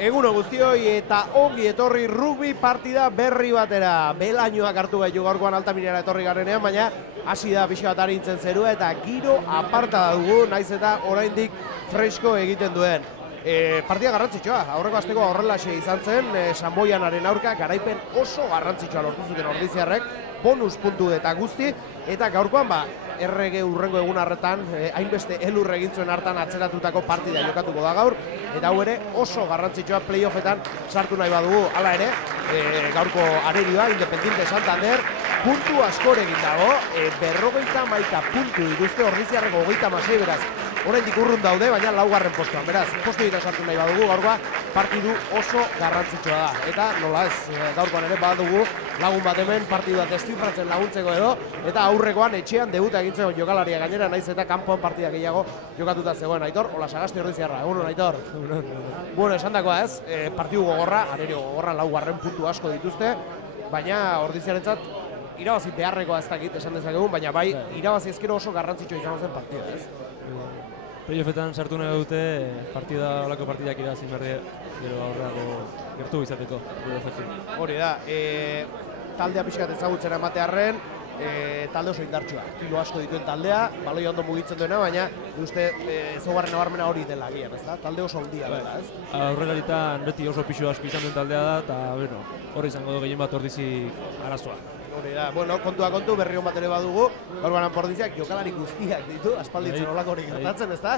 Eguno guztioi eta ongi etorri rugby partida berri batera. Belainoak hartu gaitu gaurkoan Altamirara etorri garenean, baina hasi da pixka bat arintzen zerua eta giro aparta dugu, naiz eta oraindik fresko egiten duen. Partida garrantzitsua, aurreko asteko horrelaxe izan zen, Sanboianaren aurka garaipen oso garrantzitsua lortu zuten ordiziarrek, bonus puntu eta guzti, eta gaurkoan errege urrengo egun harretan, hainbeste elurre egin zuen hartan atzeratutako partida jokatuko da gaur, eta hau ere oso garrantzitsua playoffetan sartu nahi badugu. Hala ere, gaurko arerioa, Independiente Santander, puntu askorekin dago, 51 puntu dituzte ordiziarreko 36 beraz. Oraindik urrun daude, baina laugarren postuan, beraz, postu dita sartu nahi badugu, gaurkoa partidu oso garrantzitsua da. Eta nola ez, gaurkoan ere badugu lagun bat hemen partidua destifratzen laguntzeko edo, eta aurrekoan etxean debuta egin zen jokalaria gainera, naiz eta kanpoan partida gehiago jokatuta zegoen. Aitor, hola Sagasti ordiziarra, egunon Aitor. Bueno, esandakoa ez, partidu gogorra, arerio gogorra laugarren puntu asko dituzte, baina ordiziarentzat irabazi beharrekoa ez dakit esan dezakegun, baina bai, irabazi ezkero oso garrantzitsua izango zen partida, ez? Playoffetan sartu nahi dute olako partidak irabazi behar gero aurrerago gertu izateko. Hori da, taldea pixkat ezagutzen ematearren, talde oso indartsua. Kilo asko dituen taldea, baloi ondo mugitzen duena, baina uste ezaugarri nabarmena hori dela agian, ezta? Talde oso handia dela, ez? Aurrelaritan beti oso pisu asko izan duen taldea da, eta hori izango du gehien bat ordizi arazoa. Hori da, bueno, kontua kontu, berri hon bat ere badugu, gaurkoan Ordiziak jokalari guztiak ditu, aspalditzen olako hori gertatzen, ezta?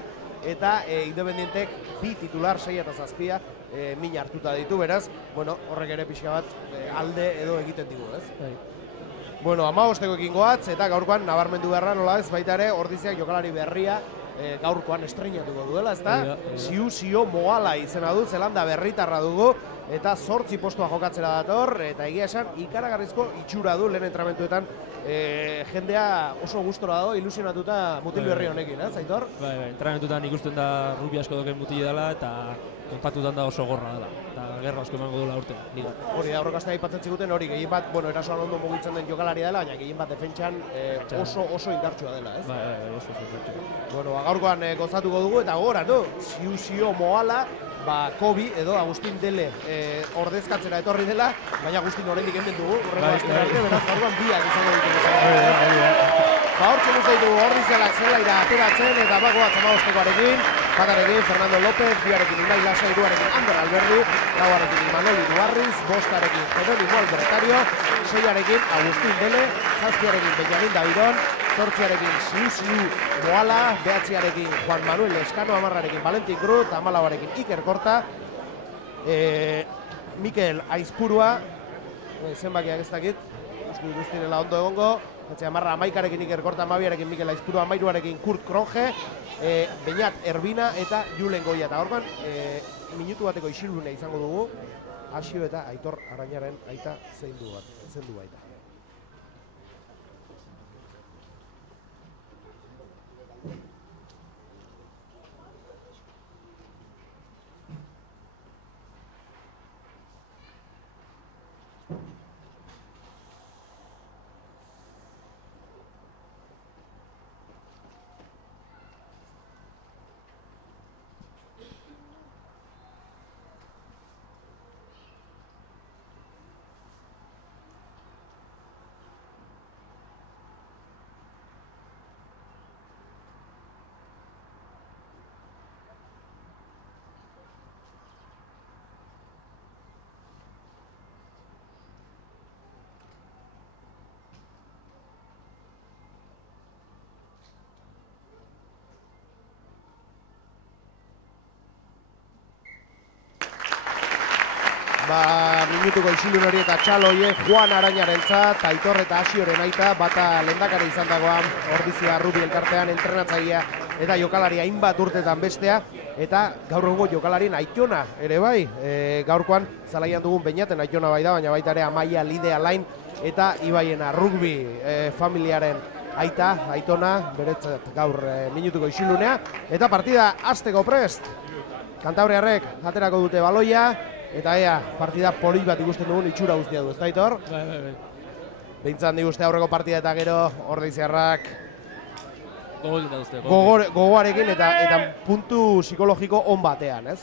Eta Independientek 2 titular, 6 eta 7 min hartuta ditu, beraz, bueno, horrek ere pixka bat alde edo egiten digu, ez? Bueno, 15ekin goatz, eta gaurkoan nabarmendu beharra nola ez, baita ere Ordiziak jokalari berria gaurkoan estreinatuko duela, ezta? Siu Moala izena du, Zelanda berritarra dugu, eta 8 postua jokatzera dator, eta egia esan ikaragarrizko itxura du lehen entramentuetan jendea oso gustora dago, ilusionatuta mutil berri honekin, ez, Aitor? Bai, entramentutan ikusten da rugby asko doken mutile dela, eta konpatutan da oso gorra dela, eta gerra asko emango duela urte. Hori da, aurreko astea aipatzen ziguten hori, gehien bat, bueno, erasoan ondo mugitzen den jokalaria dela, baina gehien bat defentsan oso indartsua dela, ez? Bai, oso indartsua. Bueno, gaurkoan gozatuko dugu, eta gora, no? Siu Moala, Kobi edo Agustin Dele ordezkatzera etorri dela, baina Agustin oraindik hemen dugu, urrengo astera arte, beraz gaurkoan biak izango ditugu. Hortzen ez ditugu Ordizialak zelaira ateratzen eta bagoaz 15ekoarekin, batarekin Fernando López, biarekin Unai Lasa, hiruarekin Ander Alberdi, lauarekin Imanol Iruarriz, bostarekin Jerónimo Albertario, 6arekin Agustin Dele, 7arekin Benjamin Davidon, 8arekin Siu Moala, 9arekin Juan Manuel Escano, 10arekin Valentin Cruz, 14arekin Iker Korta, Mikel Aizpurua, zenbakiak ez dakit, uste dut direla ondo egongo, 11arekin Iker Korta, 12arekin Mikel Aizpurua, 13arekin Kurt Kronje, Beñat Erbina eta Julen Goia. Eta horban, minutu bateko isilune izango dugu, Asio eta Aitor Arañaren aita zendu baita. Minutuko isilun hori eta txaloie Juan Arañarentzat, Aitor eta Asioren aita, bata lehendakari izan dagoan Ordizia Rugby elkartean entrenatzailea eta jokalari hainbat urtetan bestea, eta gaur egungo jokalarien Aitona ere bai, gaurkoan zalaian dugun Beñaten Aitona bai da, baina baita ere Amaia, Lidea, Lain eta Ibaiena Rugby familiaren aita, Aitona, beretzat gaur minutuko isilunea, eta partida hasteko prest. Kantabriarrek aterako dute baloia, eta ea, partida polit bat ikusten dugun itxura guztia du, ez da, Aitor? Bai. Behintzat nik uste aurreko partida eta gero Ordiziarrak Gogoarekin gogoarekin eta puntu psikologiko on batean, ez?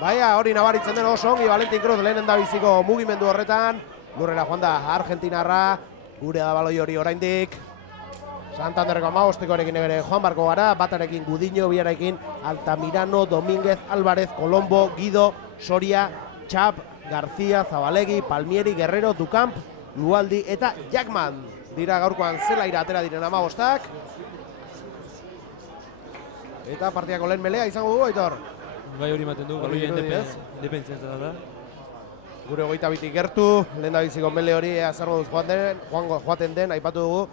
Baina hori nabaritzen den oso ongi Valentin Cruz lehenen da biziko mugimendu horretan. Lurrera joan da Argentinarra, gure da baloi hori oraindik. Santanderreko 15-korekin ere joan barko gara, batarekin Gudiño, biarekin Altamirano, Domínguez, Álvarez, Colombo, Guido, Soria, Txap, García, Zabalegi, Palmieri, Guerrero, Ducamp, Lualdi eta Jackman. Dira gaurkoan zelaira atera diren 15-ak. Eta partiako lehen melea izango dugu, Aitor? Bai hori ematen du, baloia independentzia da. Gure 22-tik gertu, lehen da biziko mele hori zer moduz joaten den, aipatu dugu.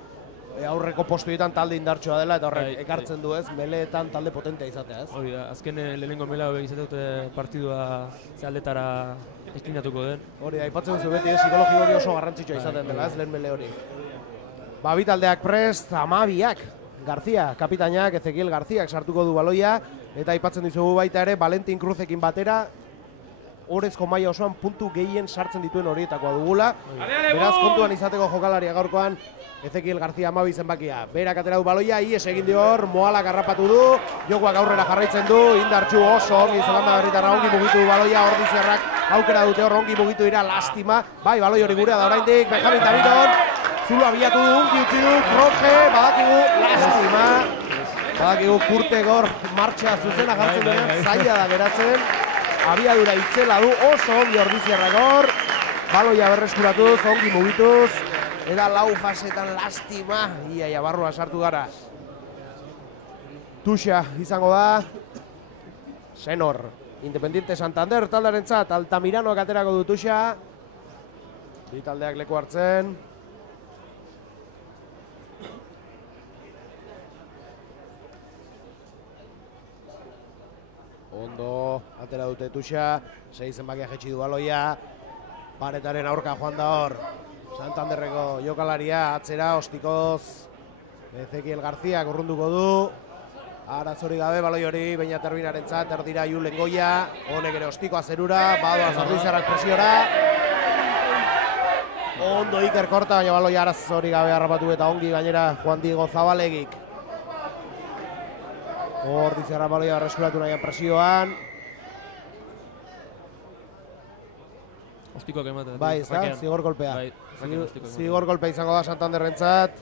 Aurreko postuetan talde indartsua dela eta horrek ekartzen du ez, meleetan talde potentea izatea ez. Hori da, azken lehenengo mela izate dute partidua zealdetara estinatuko den. Hori da, aipatzen duzu beti psikologikoki oso garrantzitsua izaten dela ez, lehen mele hori. Ba, bi taldeak prest, 12ak. García, kapitainak, Ezequiel Garcíak sartuko du baloia, eta aipatzen dizugu baita ere, Valentin Cruzekin batera, orezko maila osoan puntu gehien sartzen dituen horietakoa dugula. Beraz, kontuan izateko jokalaria gaurkoan, Ezequiel García 12 zenbakia. Berak atera du baloia, ies egin dior, Moalak harrapatu du, jokoak aurrera jarraitzen du, indartsu oso ongi Zelanda Berritarra ongi mugitu du baloia, Ordiziarrak aukera dute hor ongi mugitu dira, lastima. Bai, baloi hori gurea da oraindik, Benjamin Davidon, Zulo abiatu du, unki utzi du, Kroge, badakigu, lastima. Badakigu Kurtegor martxa zuzena jartzen denean, zaila da geratzen. Abiadura itzela du, oso ongi Ordiziarrak hor. Baloia berreskuratuz, ongi mugituz. Eta lau fasetan lastima, iaia barrua sartu gara. Tuxa izango da. Senor, Independiente Santander taldarentzat, Altamiranoak aterako du Tuxa. Bi taldeak leku hartzen. Ondo, atera dute Tuxa, 6 zenbakia jetxi du baloia, paretaren aurka joan da hor, Santanderreko jokalaria, atzera, ostikoz, Ezequiel García urrunduko du, arazori gabe baloi hori, baina terbinaren zat, erdira Julen Goia, honek ere ostikoa zerura, badoa Zordiziarrak presiora, ondo Iker Korta, baina baloia arazori gabe harrapatu eta ongi gainera Juan Diego Zabalegik. Ordiziarra baloia berreskuratu nahian presioan. Ostikoak ematen. Bai, ez da, zigor golpea. Bai, zigor golpea izango da Santanderrentzat.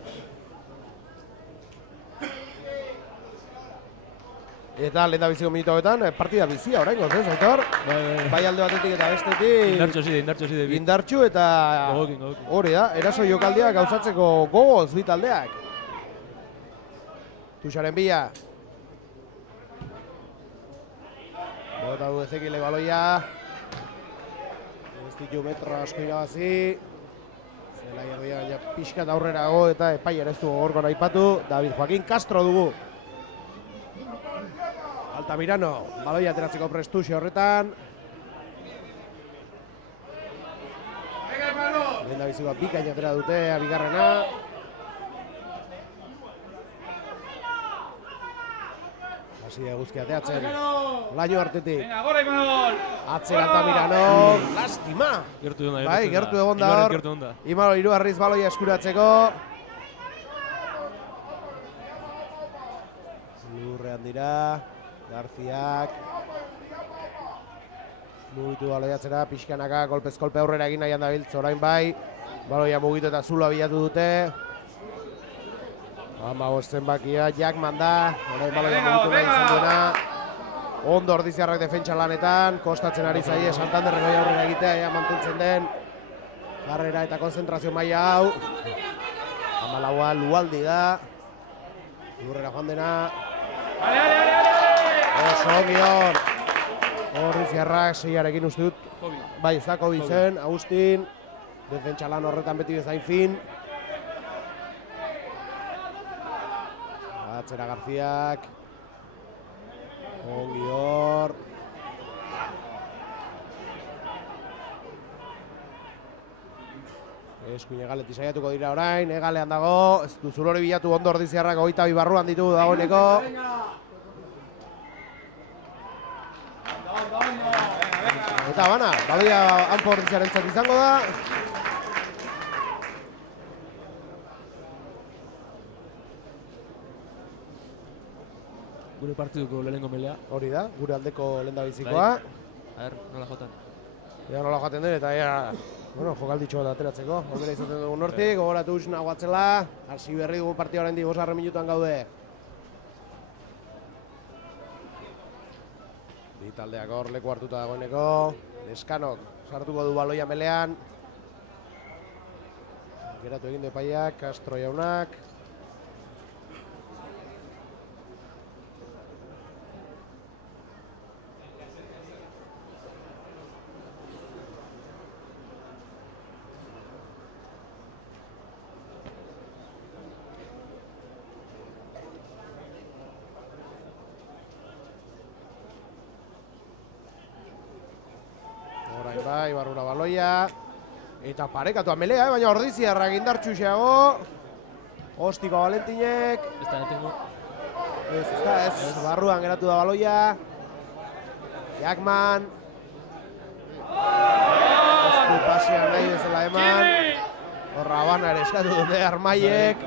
Eta lehen da biziko minutu hauetan, partida bizia oraingoz, ez, Aitor? Bai alde batetik eta bestetik. Indartxu zide. Indartxu eta hori da, eraso jokaldiak gauzatzeko gogoz bi taldeak. Tuxaren bila. Bota du Ezequiel baloia. Ez ditu metro asko irabazi. Zela jarria ja pixkat aurrerago eta epai ere ez du gogorko aipatu. David Joaquín Castro dugu. Altamirano, baloia ateratzeko prestuxi horretan. Lehen da bizikoa bikain atera dute, bigarrena. Hasi da guzki ateatzen, laino artetik. Atzera Altamirano, lastima. Bai, gertu egon da hor. Imaro Iruarriz baloia eskuratzeko. Lurrean dira, Garziak. Mugitu baloiatzera, pixkanaka, kolpez-kolpe aurrera egin nahian dabiltz orain bai. Baloia mugitu eta Zulo bilatu dute. 15 zenbakia, Jackman da, orain baloia mugitu nahi izan duena. Ondo Ordiziarrak defentsa lanetan, kostatzen ari zaie Santanderreko aurrera egitea, ea mantentzen den. Karrera eta konzentrazio maila hau. 14a Lualdi da. Lurrera joan dena. Oso ongion. Ordiziarrak 6arekin uste dut. Bai, ez da, Kobi zen, Agustin. Defentsa lan horretan beti bezain fin. Atzera Garziak. Ongi hor. Eskuin Egaleti saiatuko dira orain, Egalean dago. Ez du Zulori bilatu ondo Ordiziarrak 22 barruan ditu dagoeneko. Eta bana, baloia hanpo Ordiziarentzat izango da. Gure partiduko lehenengo melea. Hori da, gure aldeko lehendabizikoa. A ber, nola jotan. Ea nola joaten den eta ea, bueno, jokalditxo bat ateratzeko. Horrela izaten dugu nortik, gogoratu usna guatzela, hasi berri dugu partia oraindik 5. minutuan gaude. Bi taldeak hor leku hartuta dagoeneko, Leskanok sartuko du baloia melean. Geratu egin du epaiak, Castro jaunak. Orain bai, barrura baloia. Eta parekatu amelea, baina ordiziarrak indartxu xeago. Ostiko Valentinek. Ez da, tengo. Ez, barruan geratu da baloia. Jackman. Ez du pasian nahi bezala eman. Horra bana ere eskatu dute Armaiek.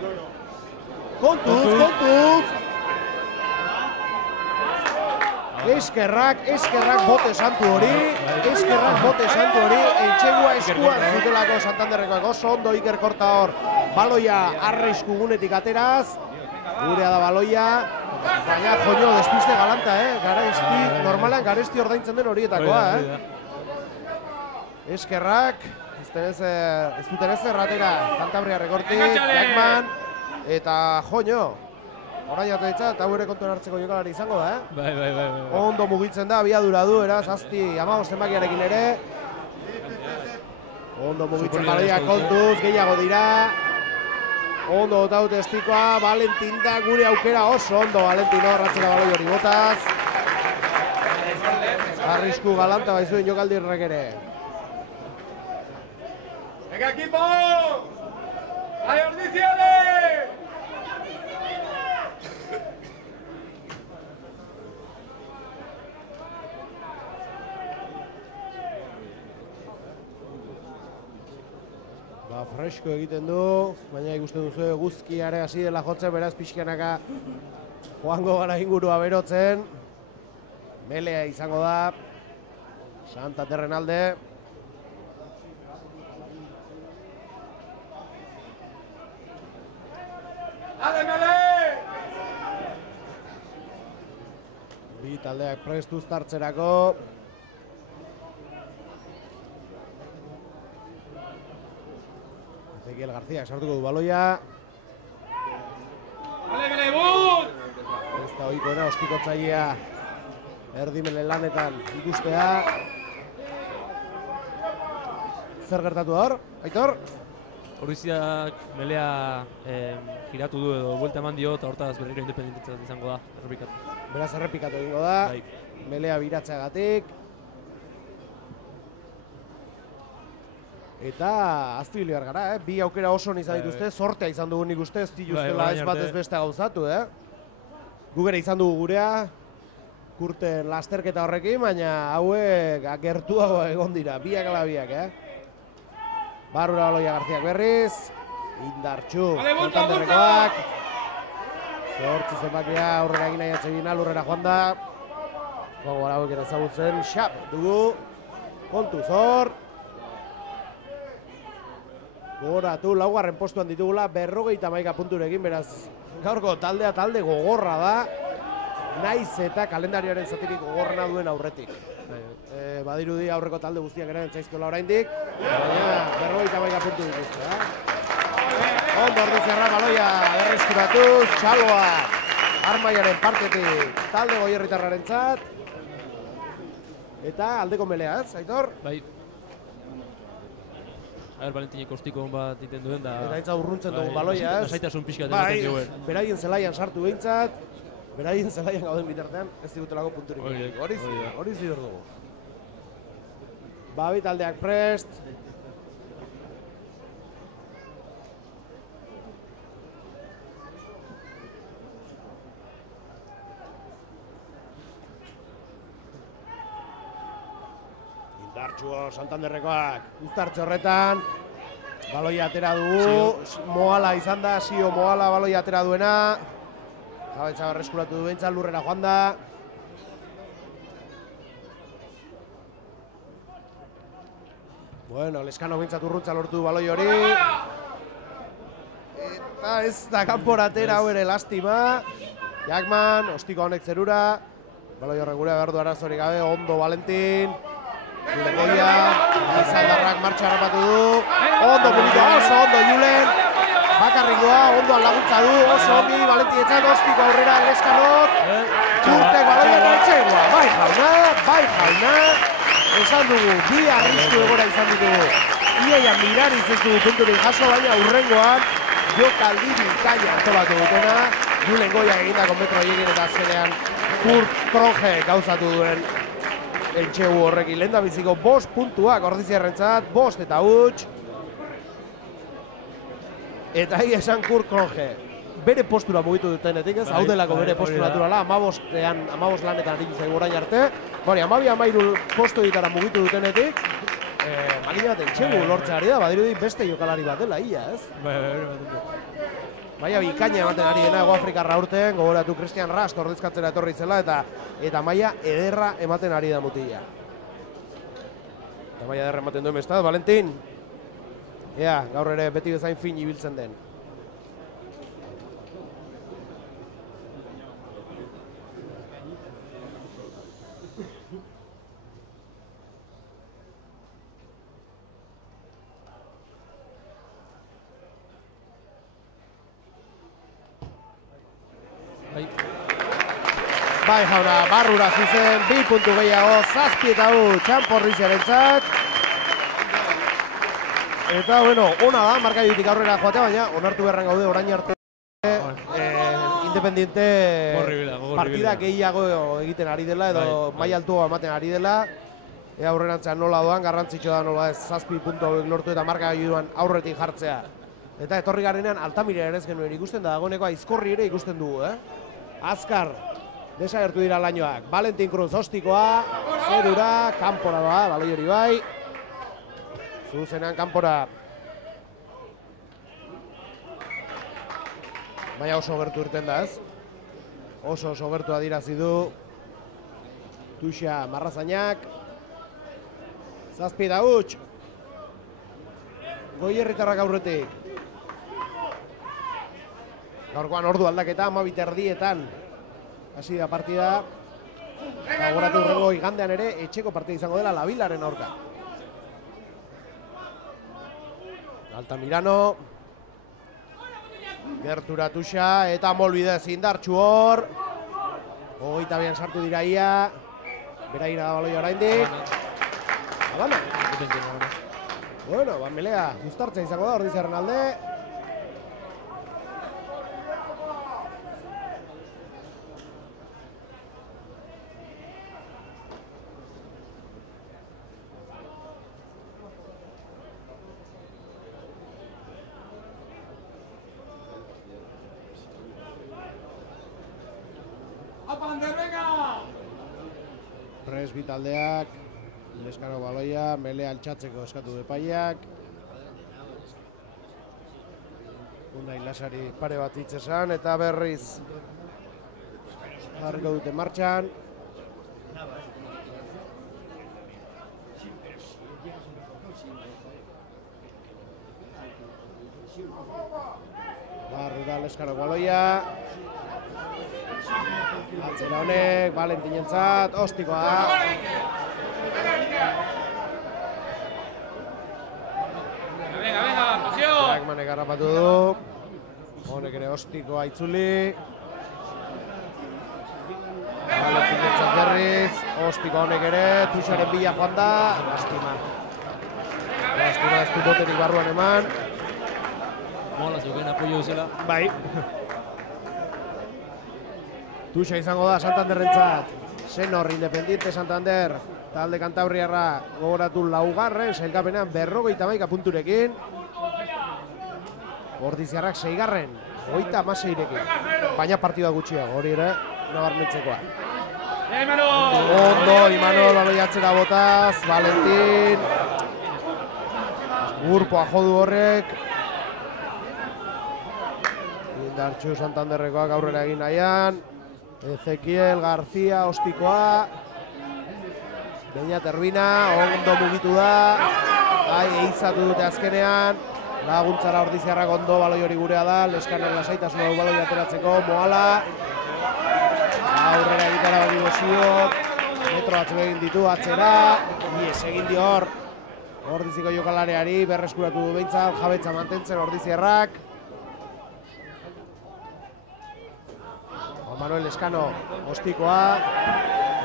Kontuz! Eskerrak bote santu hori, entxegua eskuan zutelako Santanderrekoak oso ondo Iker Korta hor. Baloia arrisku gunetik ateraz, gurea da baloia, baina joño despiste galanta, normalean Garesti ordaintzen den horietakoa, Eskerrak, ez duten ez erratera, Cantabria rekortik, Jackman, eta joño. Horain arte ditzat, eta gure kontuan hartzeko jokalari izango da, Bai. Ondo mugitzen da, abiadura du, eraz, azti 15 zenbakiarekin ere. Ondo mugitzen baloia kontuz, gehiago dira. Ondo botaute estikoa, Valentin da gure aukera oso ondo, Valentin horratzera baloi hori botaz. Arrisku galanta baizuen jokaldirrek ere. ¡Venga, equipo! ¡Hay ordiziale! Fresko egiten du, baina ikusten duzu guzkiare hasi dela jotzen, beraz pixkanaka joango gara ingurua berotzen. Melea izango da, Santanderren alde. ¡Ale, mele! Bi taldeak prest uztartzerako. Ezequiel García sartuko du baloia. ¡Ale, but! Ez da ohikoena ostikotzailea erdimelen lanetan ikustea. Zer gertatu hor, Aitor? Ordiziak melea giratu du edo buelta eman dio eta hortaz berriro independentetzat izango da, errepikatu. Beraz errepikatu egingo da, melea biratzeagatik. Eta aztu hili behar gara, bi aukera oso izan dituzte, sortea izan dugu nik uste, ez dituztela ez bat ez beste gauzatu, Gu gure izan dugu gurea, Kurten lasterketa horrekin, baina hauek gertuago egon dira, biak ala biak, Barrura baloia Garziak berriz, indartxu, Santanderrekoak. Zortzi zenbakia aurrera egin nahi atzegin alurrera joan da. Gogo hauek ere ezagutzen, xap dugu, kontuz hor. Gogoratu, laugarren postuan ditugula, 51 punturekin, beraz gaurko taldea talde gogorra da, naiz eta kalendarioaren zatirik gogorrena duen aurretik. Badirudi aurreko talde guztiak ere entzaizkola oraindik, baina 51 puntu dituzte. Ondo Ordiziarra baloia berreskuratuz, Txaloa Armaiaren partetik talde goierritarrarentzat. Eta aldeko melea, Aitor? Bai. Valentinek ostiko bat egiten duen da... Eta itza urruntzen dugu baloia, Lasaitasun pixka ematen duen. Beraien zelaian sartu behintzat, beraien zelaian gauden bitartean, ez digutelako punturik. Hori zidor dugu. Babi taldeak prest. Indartxu Santanderrekoak uztartze horretan. Baloia atera dugu, Moala izan da, Sio Moala baloia atera duena. Jabetza berreskuratu du behintzat, lurrera joan da. Bueno, Leskano bintzat urruntza lortu du baloi hori. Eta ez da kanporatera hau ere lastima. Jackman, ostiko honek zerura. Baloi horrek gure behar du arazorik gabe, ondo Valentin. Julen Goia, Izaldarrak martxa harrapatu du. Ondo mugitu, oso ondo Julen. Bakarrik doa, ondo laguntza du, oso ongi, Valentin etzat, ostiko aurrera Leskanok. Kurtek baloian etxegoa, bai jauna. Esan dugu, bi arrisku egora izan ditugu. Iaia mirariz ez dugu punturik jaso, baina urrengoan jokaldi bikaina antolatu dutena. Julen Goia egindako metro egin eta azkenean Kurt Kroge gauzatu duen eltxegu horrekin. Lehen da biziko 5 puntuak Ordiziarrentzat, 5 eta huts. Eta hi esan Kurt Kroge. Bere postura mugitu dutenetik ez, hau delako bere postura naturala, 15 lanetan aritu zaigu orain arte. Bari, 12-13 postu ditara mugitu dutenetik, makina bat eltxegu lortzea ari da, badirudi beste jokalari bat dela, ia ez? Maia bikaina ematen ari dena Hego Afrikarra urten, gogoratu Christian Rast ordezkatzera etorri zela eta maia ederra ematen ari da mutila. Eta maia ederra ematen duen bestad, Valentin. Ea, gaur ere beti bezain fin ibiltzen den. Bai jauna, barrura zuzen, 2 puntu gehiago, 7 eta huts Ordiziarentzat. Eta, bueno, ona da, markailutik aurrera joatea, baina onartu beharren gaude orain arte Independiente partida gehiago egiten ari dela, edo maila altua ematen ari dela. Ea aurrerantzean nola doan, garrantzitsua da nola ez 7 puntu hauek lortu eta markailuan aurretik jartzea. Eta etorri garenean Altamira ere ez genuen ikusten da, dagoeneko Aizkorri ere ikusten dugu, Azkar, desagertu dira lainoak. Valentin Cruz ostikoa, zerura, kanpora doa, baloi hori bai. Zuzenean kanpora. Baina oso gertu irten da ez. Oso gertu adirazi du. Tuxa Marrazainak. 7 eta huts. Goierritarrak aurretik. Gaurkoan ordu aldaketa, 12:30 hasi da partida. Eta gogoratu hurrengo igandean ere etxeko partida izango dela Labilaren aurka. Altamirano. Gertura Tuxa eta Molbidez indartxu hor. 22an sartu dira ia. Beraira da baloia oraindik. Alana. Bueno, melea guztartzea izango da Ordiziarren alde. Presbi taldeak, Leskano baloia, melea altxatzeko eskatu du epaiak. Unai Lasari pare bat hitz esan eta berriz jarriko dute martxan. Barrura Leskano baloia. Atzera honek, Valentinentzat, ostikoa da. Venga, pasión. Jackmanek harrapatu du. Honek ere ostikoa itzuli. Valentinentzat berriz, ostikoa honek ere, Tuxaren bila joan da. Lastima. Lastima ez du boterik barruan eman. Mola, zeuken apoio zela. Bai. Tuxa izango da Santanderrentzat. Senor, Independiente Santander, talde Kantabriarra gogoratu laugarren, sailkapenean 51 punturekin. Ordiziarrak 6garren, 36rekin. Baina partida gutxiago, hori ere, nabarmentzekoa. Ondo, Imanol, baloi atzera botaz, Valentin. Urpoa jodu horrek. Indartxu Santanderrekoak aurrera egin nahian. Ezekiel García, ostikoa. Beñat Erbina, ondo mugitu da. Bai, eizatu dute azkenean. Laguntzara Ordiziarrak ondo baloi hori gurea da. Leskanen lasaitasuna du baloi ateratzeko. Moala. Aurrera egitara hori dosiot. Metro batzuk egin ditu atzera. Ies egin dio hor. Ordiziko jokalareari berreskuratu du behintzat. Jabetza mantentzen Ordiziarrak. Manuel Leskano ostikoa.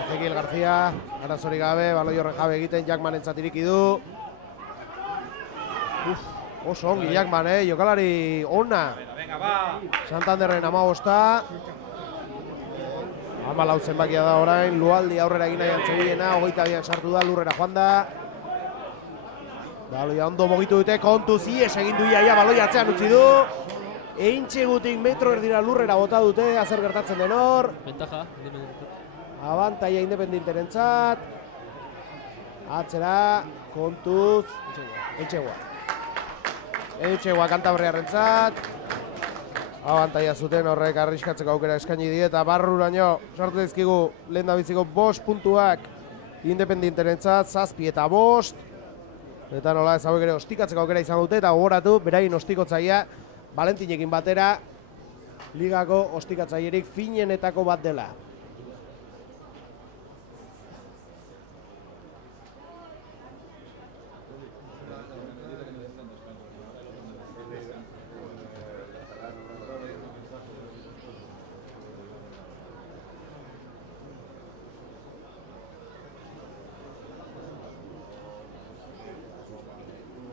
Ezekiel García. Arazorik gabe. Baloi horren jabe egiten. Jackman entzat iriki du. Oso ongi Jackman, jokalari ona. Santanderren 15. 14 zenbakia da orain. Lualdi aurrera egin nahi antzebiena. 22an sartu da, lurrera joan da. Baloia ondo mogitu dute, kontuz ies egin du iaia, baloi atzean utzi du. Eintxegutik metro erdira lurrera bota dute, azer gertatzen den hor. Ventaja, abantaia independenterentzat. Atzera, kontuz, Eitxegua Kantabriarrentzat. Abantaia zuten horrek arriskatzeko aukera eskaini die eta barruraino sartu dizkigu lehendabiziko 5 puntuak independenterentzat, 7 eta 5. Eta nola ez hauek ere ostikatzeko aukera izan dute eta gogoratu berain ostikotzaia Valentinekin batera ligako ostikatzaierik finenetako bat dela.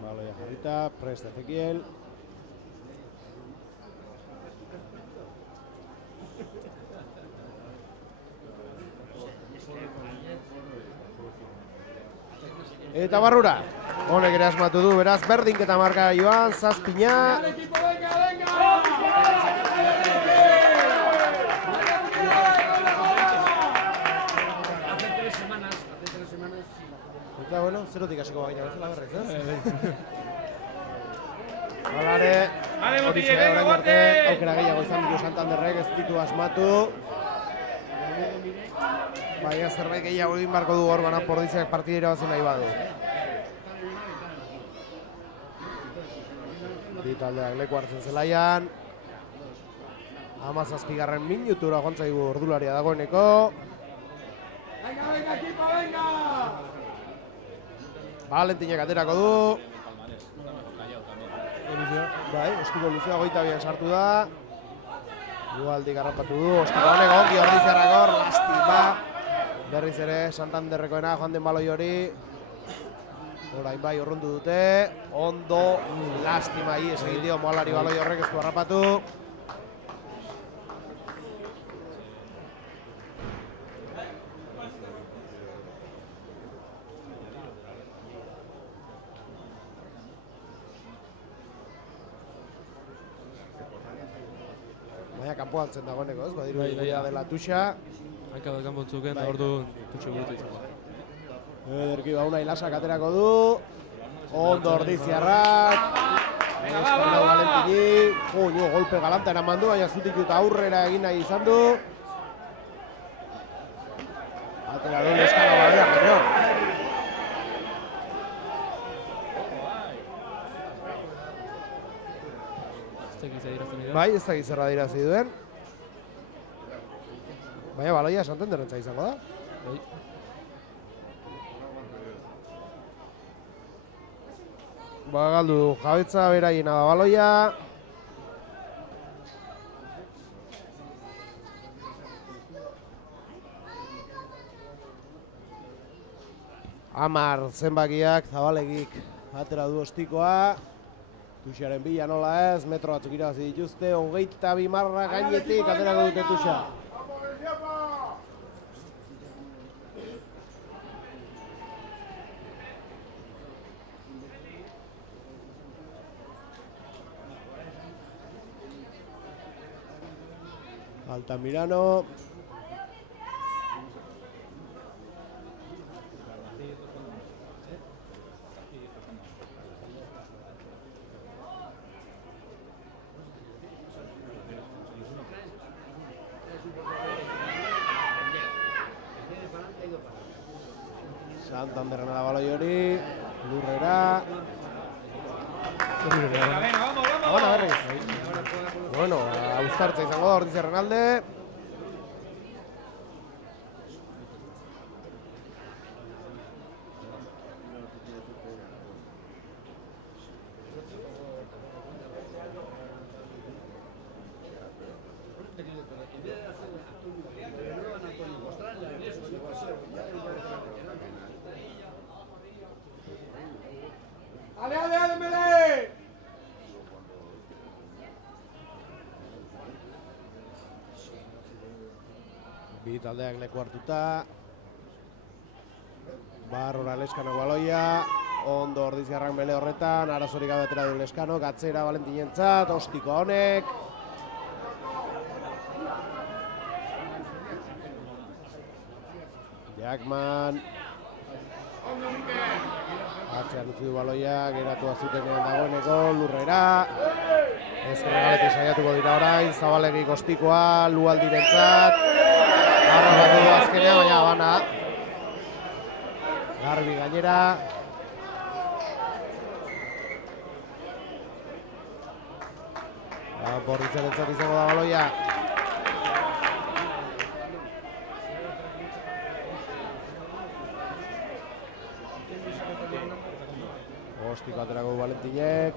Baloia jarrita, prest Ezekiel. Eta barrura, honek ere asmatu du, beraz, berdinketa marka joan, 7. Eta, bueno, zerotik hasiko baina, bezala berrez, Balare, horixe, orain arte, aukera gehiago izan ditu Santanderrek, ez ditu asmatu. Baina zerbait gehiago egin barko du Orban Ordiziak partida irabazi nahi badu. Bi taldeak leku hartzen zelaian. 17. minutura joan zaigu ordularia dagoeneko. Valentinek aterako du. Bai, ostiko luzea 22an sartu da. Lualdi garrapatu du, ostiko honek ongi Ordiziarrak hor, lastima. Berriz ere Santanderrekoena joan den baloi hori. Orain bai urrundu dute. Ondo, lastima ies egin dio Moalari baloi horrek ez du harrapatu. Baina kanpo altzen dagoeneko ez, badiru iguia dela tuxa. Hanka bat kanpo entzuken, da ordu tutxe gurutu izango. Ederki bauna ilasak aterako du. Ondo Ordiziarrak. Eskandau Valentini. Joño, golpe galanta eraman du, baina zutik eta aurrera egin nahi izan du. Atera du Eskandau badea, joño. Bai, ez da gizerra dirazi duen. Baina baloia Santanderrentza izango da. Bai. Galdu du jabetza beraiena da baloia. Amar zenbakiak, Zabalegik atera du ostikoa. Tuxaren bila nola ez, metro batzuk irabazi dituzte, 22 marra gainetik aterako dute Tuxa. Altamirano. Santanderren da baloi hori. Lurrera. Venga, vamos. Abona berriz. Bueno, austartza izango da Ordiziarren alde. Ale, Mele! Bi taldeak leku hartuta. Barrora Leskano baloia. Ondo Ordiziarrak Mele horretan. Arazorik gabe atera du Leskano. Gatzera Valentinentzat. Ostikoa honek. Jackman. Atzean utzi du baloia, geratu azutenean dagoeneko, Lurrera. Ezkerra galete saiatuko dira orain, Zabalegi Kostikoa, Lualdirentzat. Garra batu du azkenean, baina bana. Garbi gainera. Borritzarentzat izango da baloia. Ostiko aterako Valentinek.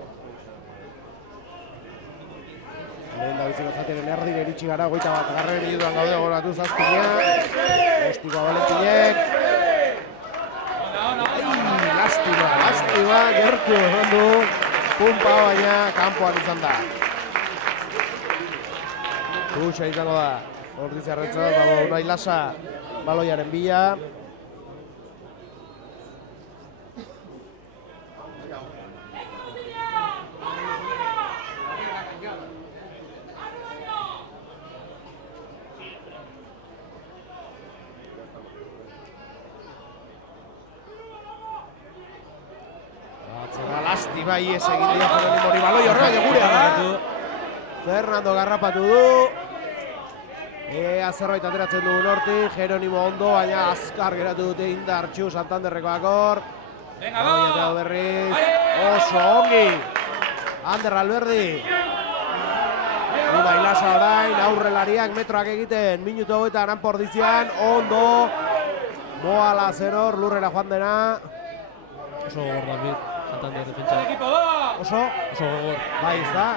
Lehen da biziko zateren erdire iritsi gara, 21 minutuan gaude goratu zazpina. Ostiko Valentinek. Lastima, gertu egon du. Pumpa baina kanpoan izan da. Kuxa izango da. Ordiziarrentzat, Unai Lasa baloiaren bila. Lastima ies egin dira Jeronimori baloi horrek egurea da. Fernando garrapatu du. Zerbait ateratzen dugu hortik, Jeronimo ondo, baina azkar geratu dute indartxu Santanderrekoak hor. Baloia berriz, oso ongi. Ander Alberdi. Unai Lasa orain, aurrelariak metroak egiten, minutu hauetan Ordizian, ondo. Moala zer hor, Lurrera joan dena. Oso gogor David, Santander defentsa. Oso gogor. Bai, ez da,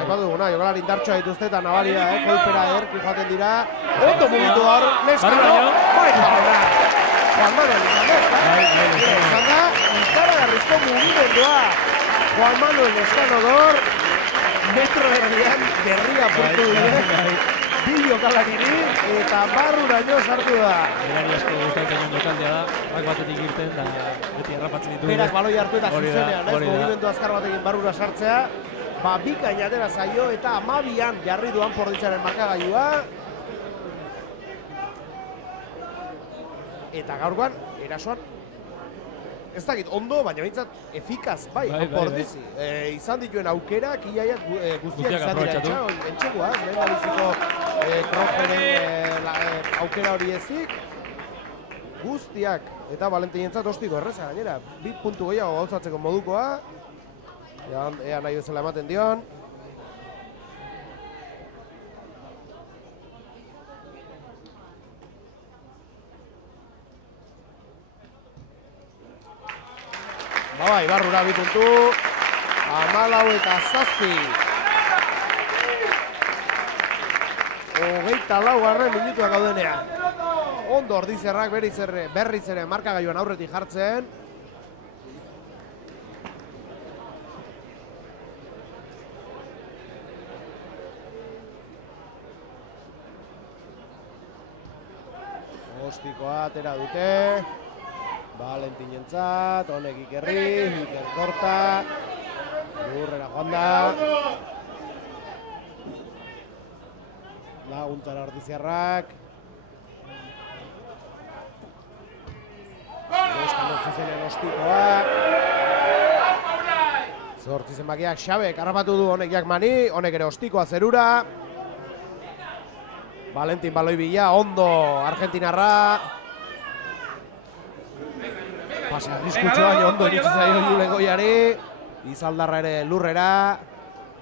aipatu duguna, jokalari indartxoa dituzte eta nabari da, kolpera ederki joaten dira. Ondo mugitu hor, Leskano, bai jauna. Juan Manuel izan da, ikaragarrizko mugimendua. Juan Manuel Leskano dor, metro erdian berria apurtu dire. Bi jokalariri eta barruraino sartu da. Berari asko gustatzen duen jokaldea da, bak batetik irten da beti errapatzen ditu. Beraz baloi hartu eta zuzenean, mugimendu azkar batekin barrura sartzea. Bikain atera zaio eta 12an jarri duan Ordiziaren markagailua. Eta gaurkoan, erasoan, ez dakit ondo, baina bintzat efikaz, bai, Ordizi. Izan dituen aukerak, iaiak guztiak izan dira entxekoaz, lehen da biziko Krojeren aukera hori ezik. Guztiak, eta Valentinentzat ostiko erreza gainera, 2 puntu gehiago gauzatzeko modukoa. Ea nahi bezala ematen dion. Bai, barrura 2 puntu. 14 eta 7. 24 minutuak gaudenean. Ondo Ordiziarrak berriz ere markagailuan aurretik jartzen. Ostikoa atera dute. Valentinentzat, honek Ikerri, Iker korta. Lurrera joan da. Laguntzara Ordiziarrak. Leskano zuzenean ostikoa. Zortzi zenbakiak Xabek harrapatu du honek Jakmani, honek ere ostikoa zerura. Valentin baloi bila, ondo Argentinarra. Pase arriskutsu baina ondo iritsi zaio Julen Goiari. Izaldarra ere lurrera.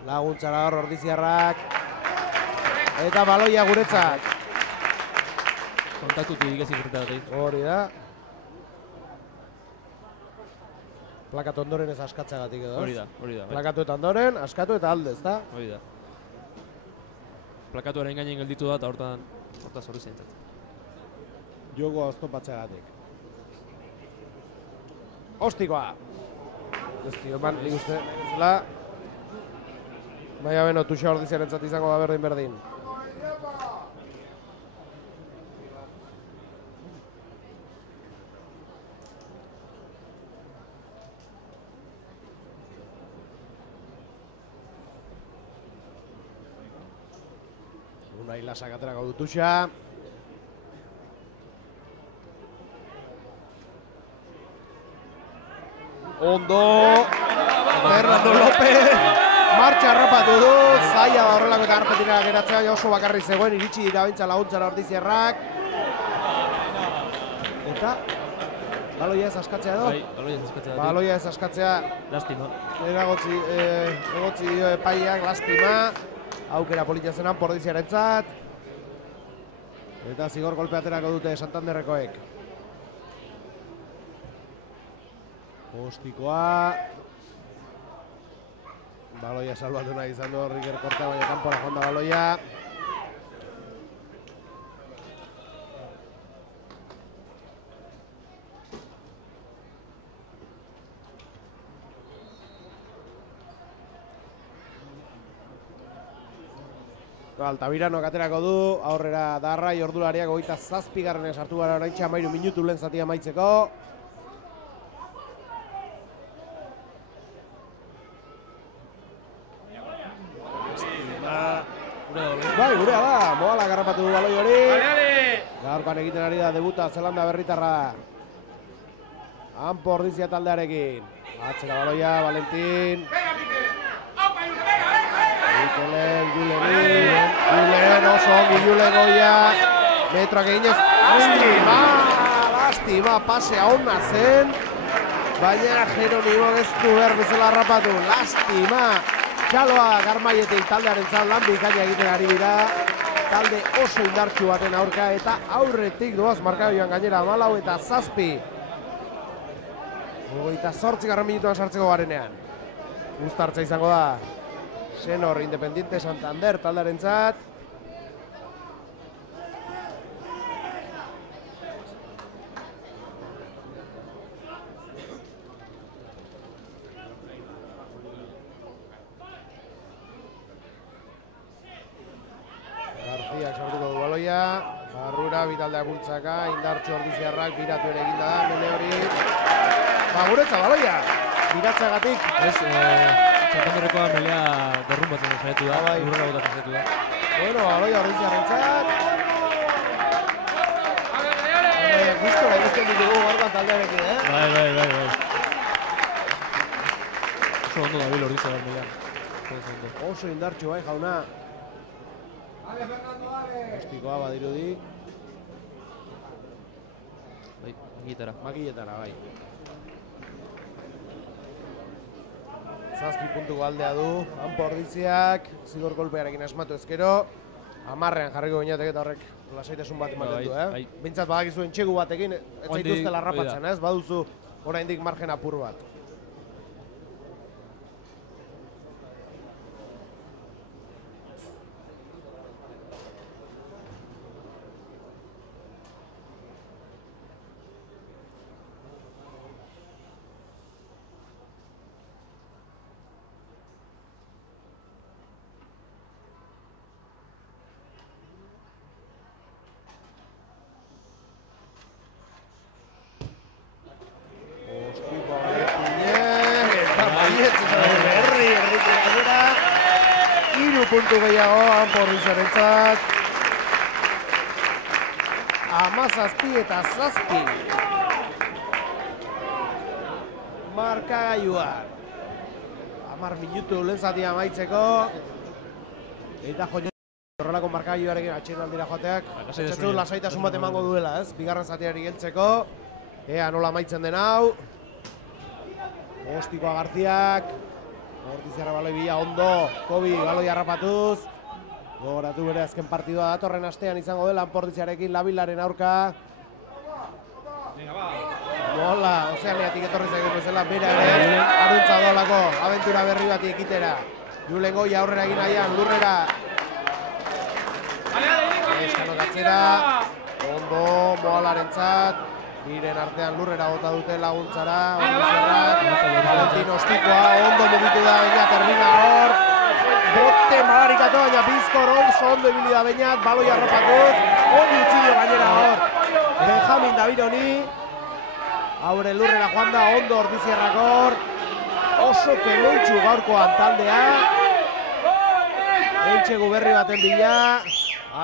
Laguntzara hor ordiziarrak. Eta baloia guretzat. Kontaktutik ezik urtetatik. Hori da. Plakatu ondoren ez askatzeagatik edo. Hori da. Bai. Plakatu eta ondoren, askatu eta alde, ezta? Hori da. Plakatuaren gainen gelditu da eta hortaz hori zentzat. Jogo oztopatzeagatik. Ostikoa! Ez dio, nik uste, zela. Baina beno, Tuxa Ordiziarentzat izango da berdin. Unai lasak aterako du Tuxa. Ondo, Fernando López, martxa harrapatu du, zaila da horrelako eta Argentina geratzea oso bakarri zegoen, iritsi dira bintza laguntzara Ordiziarrak. Eta, baloia ez askatzea edo? Bai, baloia ez askatzea. Baloia ez askatzea. Lastima. Egotzi dio epaiak, lastima. Aukera politia zenan Ordiziarentzat. Eta zigor golpe aterako dute Santanderrekoek. Ostikoa. Baloia salbatu nahi izan du Riker Korta, baina kanpora joan da baloia. Altabiranok aterako du, aurrera Darrai ordulariak 27. sartu gara oraintxe 13 minutu lehen zatia amaitzeko. Bai, gurea da, Moala garrapatu du baloi hori. Gaurkoan egiten ari da debuta Zelanda berritarra. Hanpo Ordizia taldearekin. Atzera baloia, Valentin. Julen, oso ongi Julen Goia. Metroak eginez. Lastima, pasea ona zen. Baina Jeronimo ez du behar bezala harrapatu. Lastima. Txaloa Garmaietik taldearen zan lan bikaina egiten ari dira. Talde oso indartsu baten aurka eta aurretik doaz markabioan gainera 14 eta 7. 28. minutuan sartzeko garenean. Uztartza izango da. Senor Independiente Santander taldearen zat. Garziak sartuko du baloia. Barrura bitaldeak bultzaka, indartxo Ordiziarrak biratu ere eginda da, mene hori. Guretza baloia, biratzagatik. Ez, Santanderrekoa melea derrumbatzen saiatu da, lurrera botatzen saiatu da. Bueno, baloia Ordiziarrentzat. Gustora ikusten ditugu gaurkoan taldearekin, Bai. Oso ondo dabil Ordiziarrak melea. Oso indartxo bai, jauna. Ostikoa badirudi. Bai, Makilletara, bai. 7 puntuko aldea du, Hanpo Ordiziak, zigor kolpearekin asmatu ezkero. 10ean jarriko gineatek eta horrek lasaitasun bat ematen du, Bai. Bintzat badakizuen txegu batekin, ez zaituztela harrapatzen, ez? Baduzu oraindik margen apur bat. Puntu gehiago, Hanpo Ordiziarentzat. 17 eta 7. Markagailuan. 10 minutu lehen zatia amaitzeko. Eta horrelako markagailuarekin atxealdira joateak. Lasaitasun bat emango duela, ez? Bigarren zatiari geltzeko. Ea nola amaitzen den hau. Ostikoa Garziak. Ortizarra baloi bila ondo. Kobi baloi harrapatuz. Gogoratu bere azken partidua datorren astean izango dela Portiziarekin Labilaren aurka. Mola, Ozeaniatik etorri zaigu bezala bera ere aruntza doalako abentura berri bat ekitera. Julen Goia aurrera egin nahian, lurrera. Eskano katzera. Ondo, Moalarentzat. Biren artean lurrera bota dute laguntzara. Valentin Ostikoa, ondo mugitu da baina termina hor. Bote malarikatu baina Bizkor ondo ibili da bainat, baloi arropatuz. Honi utzidio gainera hor. Benjamin Davironi. Haure lurrera joan da, ondo Ordizierrak hor. Oso keloitxu gaurkoan taldea. Eltxegu berri baten bila.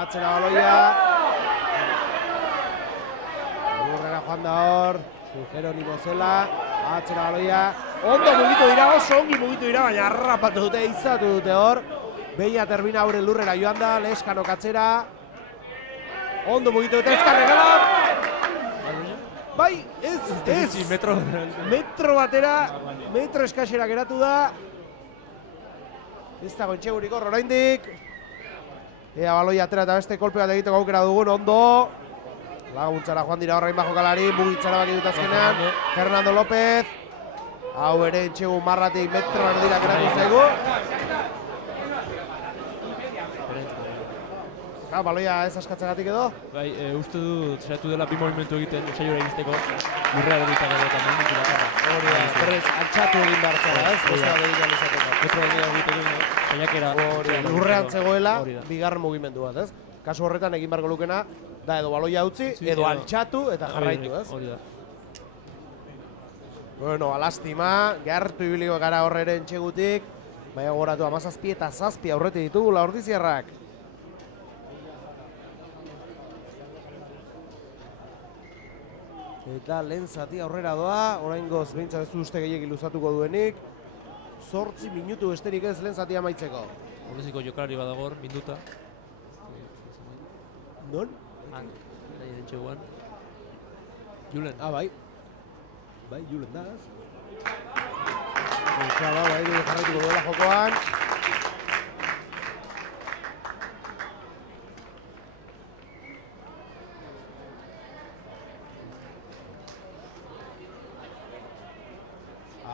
Atzera baloia. Lurrera joan da hor. Jeronimo zela. Atzera baloia. Ondo mugitu dira, oso ongi mugitu dira, baina harrapatu dute, izatu dute hor. Beina termina haure lurrera joan da, Leskano katzera. Ondo mugitu dute ezkarrera. Bai, ez. Metro batera, metro eskasera geratu da. Ez dago entxegurik hor oraindik. Ea baloi atera eta beste kolpe bat egiteko aukera dugun, ondo. Laguntzara joan dira horrein bajokalari, mugitzara baki dut azkenean. Fernando López. Hau ere entxegu marratik metro erdira geratu zaigu. Baloia ez askatzagatik edo? Bai, uste dut saiatu dela bi movimentu egiten saiora iristeko lurrea berritan edo eta momentu bakarra. Hori da, berrez altxatu egin behar zara, ez? Besta egin izateko. Metro berria egiteko saiakera. Lurrean zegoela, bigarren mugimendu bat, ez? Kasu horretan egin beharko lukena, da edo baloia utzi, edo altxatu eta jarraitu, ez? Hori da. Bueno, alastima, gertu ibiliko gara horre entxegutik, baina goratu 17 eta 7 aurretik ditugula Ordizierrak. Eta lehen zati aurrera doa, oraingoz behintzat ez du uste gehiegi luzatuko duenik. 8 minutu besterik ez lehen zati amaitzeko. Horreziko jokalari badagor, minuta. Non? Nahi entxeguan. Julen. Bai. Bai, Julen da, ez? Bai, jarraituko duela jokoan.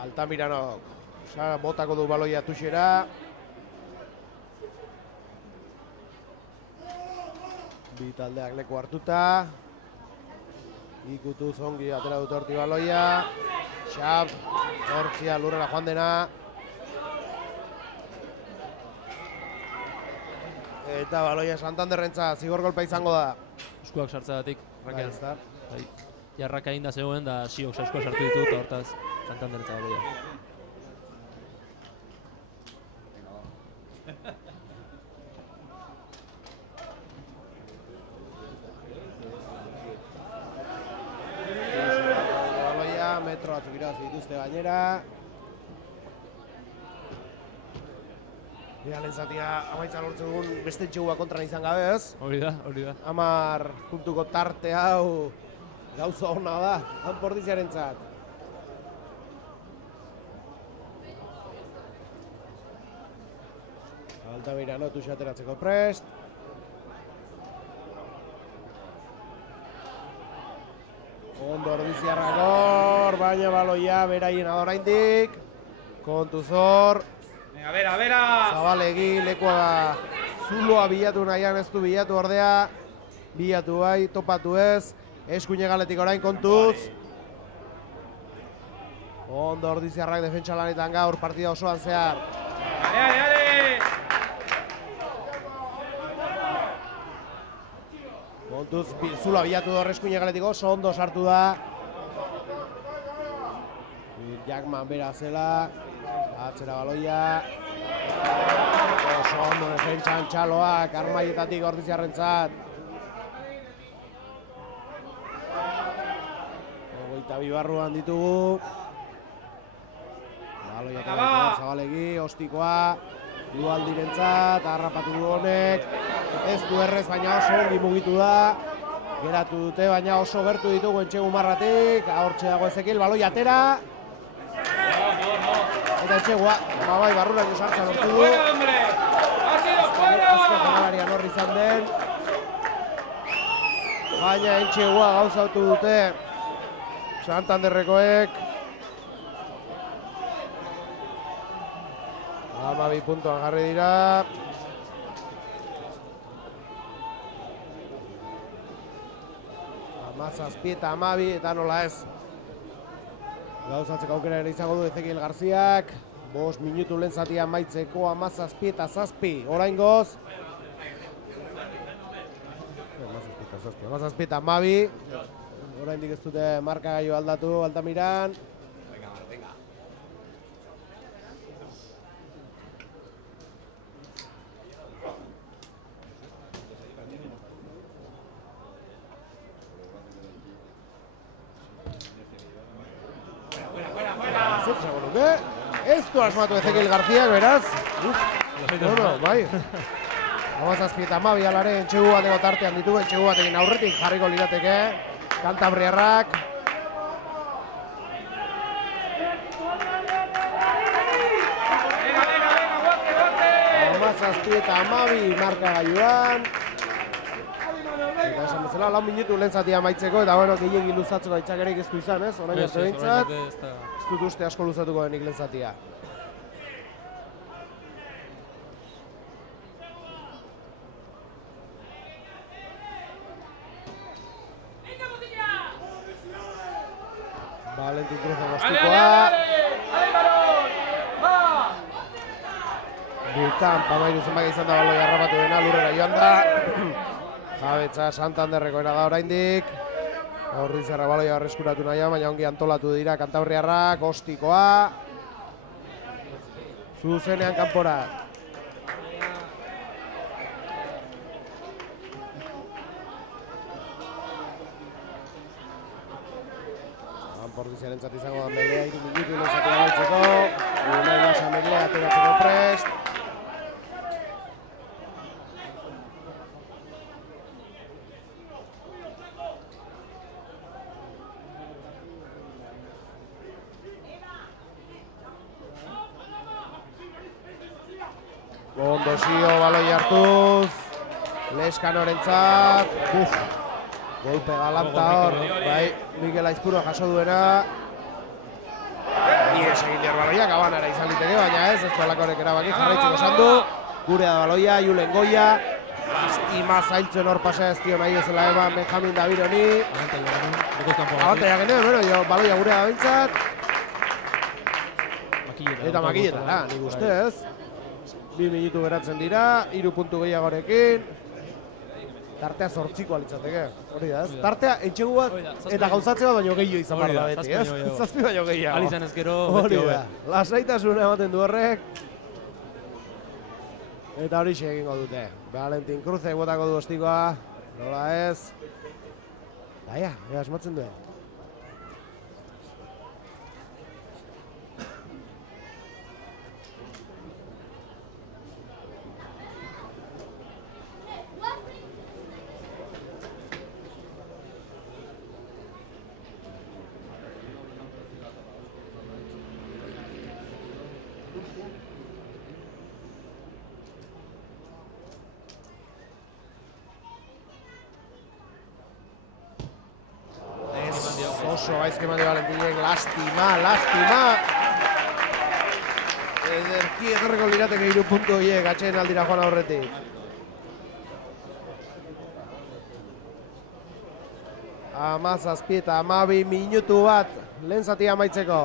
Altamirano botako du baloia tuxera. Bi taldeak leku hartuta. Ikutuz ongi atera dute horti baloia. Xab, zortzia lurrera joan dena. Eta baloia Santanderrentza zigor golpa izango da. Eskuak sartzagatik, rakean. Bai, Jarraka inda zegoen da Siok eskuak sartu ditu eta hortaz Santanderrentza baloia. Metro batzuk irabazi dituzte gainera. Lehen zatia amaitza lortzen dugun beste entxegua kontran izan gabe, ez? Hori da. 10 puntuko tarte hau gauza hona da, Portiziarentzat. Altamirano tuxe ateratzeko prest. Ondo Ordiziarrak hor, baina baloia beraien adoraindik. Kontuz hor. Bera! Zabalegi, lekoa zuloa bilatu nahian ez du bilatu ordea. Bilatu bai, topatu ez. Eskuine galetik orain kontuz. Ondo Ordiziarrak defentsa lanetan gaur partida osoan zehar. Ale! Kontuz, zuloa bilatu da eskuine galetik oso ondo sartu da. Jackman bera zela. Atzera baloia. Oso ondo defentsan txaloak, armaietatik Ordiziarrentzat. 22 barruan ditugu. Baloia Zabalegi, Ostikoa. Dualdirentzat, harrapatu du honek. Ez du errez, baina oso ongi mugitu da. Geratu dute, baina oso gertu ditugu entxegu marratik. Hortxe dago Ezekiel, baloi atera. Eta etxegua, bai, barruraino sartzen lortu du. ¡Fuera, hombre! ¡Ha sido fuera! Azken jokalarian horri izan den. Baina etxegua gauzatu dute Santanderrekoek. 12 puntuan jarri dira. Amazazpi eta 12 eta nola ez. Gauzatzeko aukera ere izango du Ezekiel Garziak. 5 minutu lehen zatia amaitzeko 17 eta 7 oraingoz. 17 eta 12. Oraindik ez dute markagailu aldatu Altamiran. Ez du asmatu Ezekiel Garziak, beraz. Bueno, bai. 17 eta 12 alare entxegu bateko tartean ditu, entxegu batekin aurretik jarriko lirateke. Kantabriarrak. Amazazpi eta 12 markagailuan. Eta esan bezala, 4 minutu lehen zatia amaitzeko, eta bueno, gehiegi luzatzeko aitzakerik ez du izan, ez? Orain arte behintzat. Ez dut uste asko luzatuko denik lehen zatia. Valentin Cruzen ostikoa. Bulkan, Pamairu zenbaki izan da baloi harrapatu dena, lurrera joan da. Jabetza Santanderrekoena da oraindik. Horrizarra baloia arreskuratu nahian, baina ongi antolatu dira Kantabriarrak, ostikoa. Zuzenean kanpora. Portiziarentzat izango da melea 3 minutu lezatu gaitzeko. Unai Lasa melea ateratzeko prest. Ondosio baloi hartuz. Leskanorentzat. Golpe galanta hor, bai, Mikel Aizpuro jaso duena. Ies egin behar baloia, Gabanara izan liteke, baina ez balakorek erabaki jarraitzeko esan du. Gurea da baloia, Julen Goia. Lastima zailtzen hor pasa ez dio nahi ezela eman Benjamin Davironi. Abantaia genuen, bueno, baloia gurea da bintzat. Eta makilletara, nik uste ez. 2 minutu beratzen dira, 3 puntu gehiagorekin. Tartea 8koa litzateke, hori da ez? Tartea entxegu bat eta gauzatzea baino gehiago izan behar da beti, ez? 7 baino gehiago. Alizan ezkero beti hobe. Lasaitasuna ematen du horrek. Eta horixe egingo dute. Valentin Cruzek botako du ostikoa, nola ez? Baina, asmatzen duen. Oso gaizke eman dio Valentinek, lastima. Ederki etorreko lirateke 3 puntu horiek atxeen aldira joan aurretik. Amazazpi eta 12 minutu bat lehen zatia amaitzeko.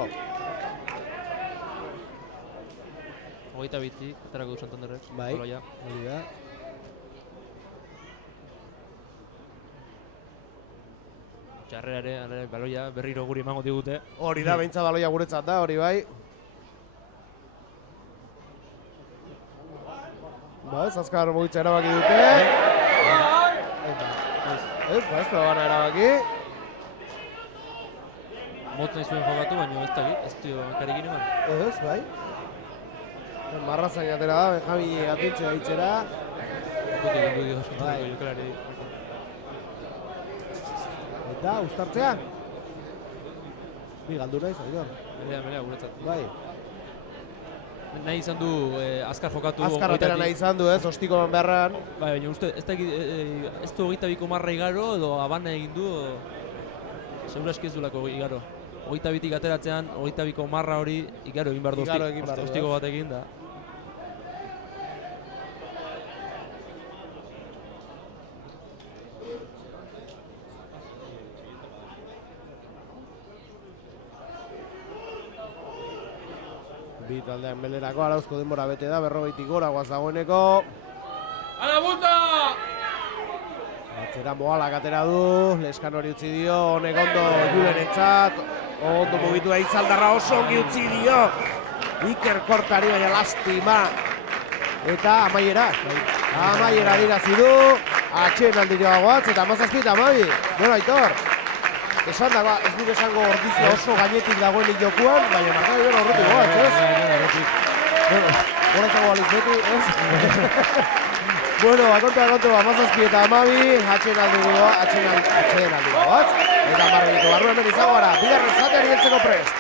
22 aterako du Santanderrek. Bai, hori da. Txarreare, baloia berriro guri emango digute. Hori da, behintzat baloia guretzat da, hori bai. Ez, azkar mugitza erabaki dute. Ez da gana erabaki. Motz nahi zuen jokatu, baina ez dio karekin eman. Ez, bai. Marrazain atera da, Benjami atutxe gaitzera. Eta, uztartzea? Bi galdu nahi, Zaidor. Melea guretzat. Bai. nahi izan du azkar jokatu. Azkar atera nahi izan du, ez, ostiko beharran. Bai, baina uste, ez du 22 marra igaro, edo abana egin du, segura eski ez duelako igaro. 22tik ateratzean, 22ko marra hori igaro egin behar du ostiko batekin da. Bi taldean belerako Arauzko denbora bete da, 40 gora guaz dagoeneko. ¡A la multa! Atzera Moalak atera du, Leskan hori utzi dio, honek ondo Julenentzat, ondo mugitu da Itzaldarra oso ongi utzi dio. Iker Kortari baina lastima. Eta amaiera dirazi du, atxeen aldira goatz, eta 17 eta 12. Bueno, Aitor, esan dago, ez dut esango Ordizia oso gainetik dagoenik jokuan, baina markari bera horretik goatz, ez? Gora zago baliz beti, ez? Bueno, akontu, 17 eta 12, atxeen aldira goatz, eta marrebitu barru hemen izango gara, bigarren zateari heltzeko prest.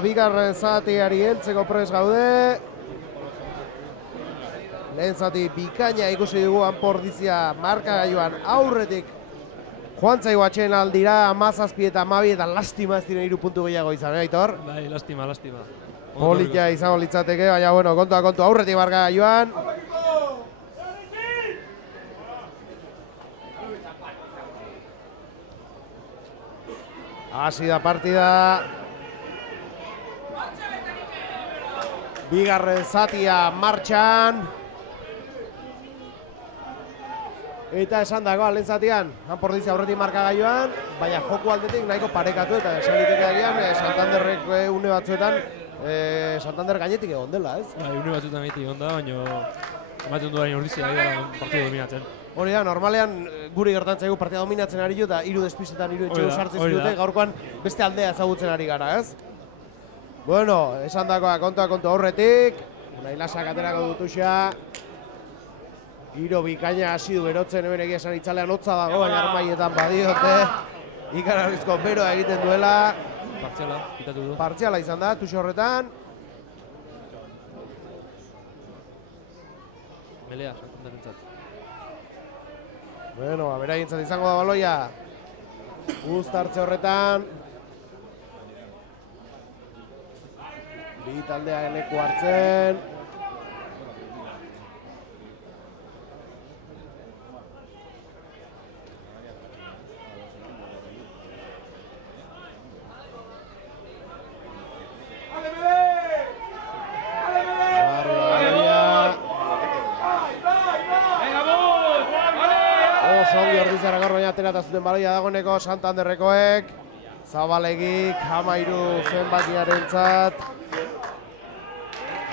Bigarren zatiari heltzeko prest gaude. Lehen zati bikaina ikusi dugu Ordizia markagailuan aurretik joan zaigu atxeen aldira 17 eta 12 eta lastima ez diren 3 puntu gehiago izan, Aitor? Bai, lastima. Politia izango litzateke, baina bueno, kontu aurretik markagailuan. Hasi da partida. Bigarren zatia martxan. Eta esan dagoa lehen zatian, Ordizia aurretik markagailuan, baina joko aldetik nahiko parekatu eta esan diteke Santanderrek une batzuetan Santander gainetik egon dela, ez? Bai, une batzuetan gainetik egon da, baina ematen duaren Ordizia ari partida dominatzen. Hori da, normalean guri gertatzen zaigu partida dominatzen ari jo eta 3 despistetan 3 etxeo sartzen zidute, gaurkoan beste aldea ezagutzen ari gara, ez? Bueno, esan dagoa kontu aurretik, Nailasak aterako dutuxa. Giro bikaina hasi du berotzen, hemen egia esan itzalean hotza dago, baina armaietan badiote. Ikararrizko beroa egiten duela. Partziala izan da, tuxo horretan. Melea, Santanderentzat. Bueno, beraientzat izango da baloia. Uztartze horretan. Bi taldea leku hartzen. ongi Ordiziarrak hor baina aterata zuten baloia dagoeneko Santanderrekoek. Zabalegik, 13 zenbakiarentzat.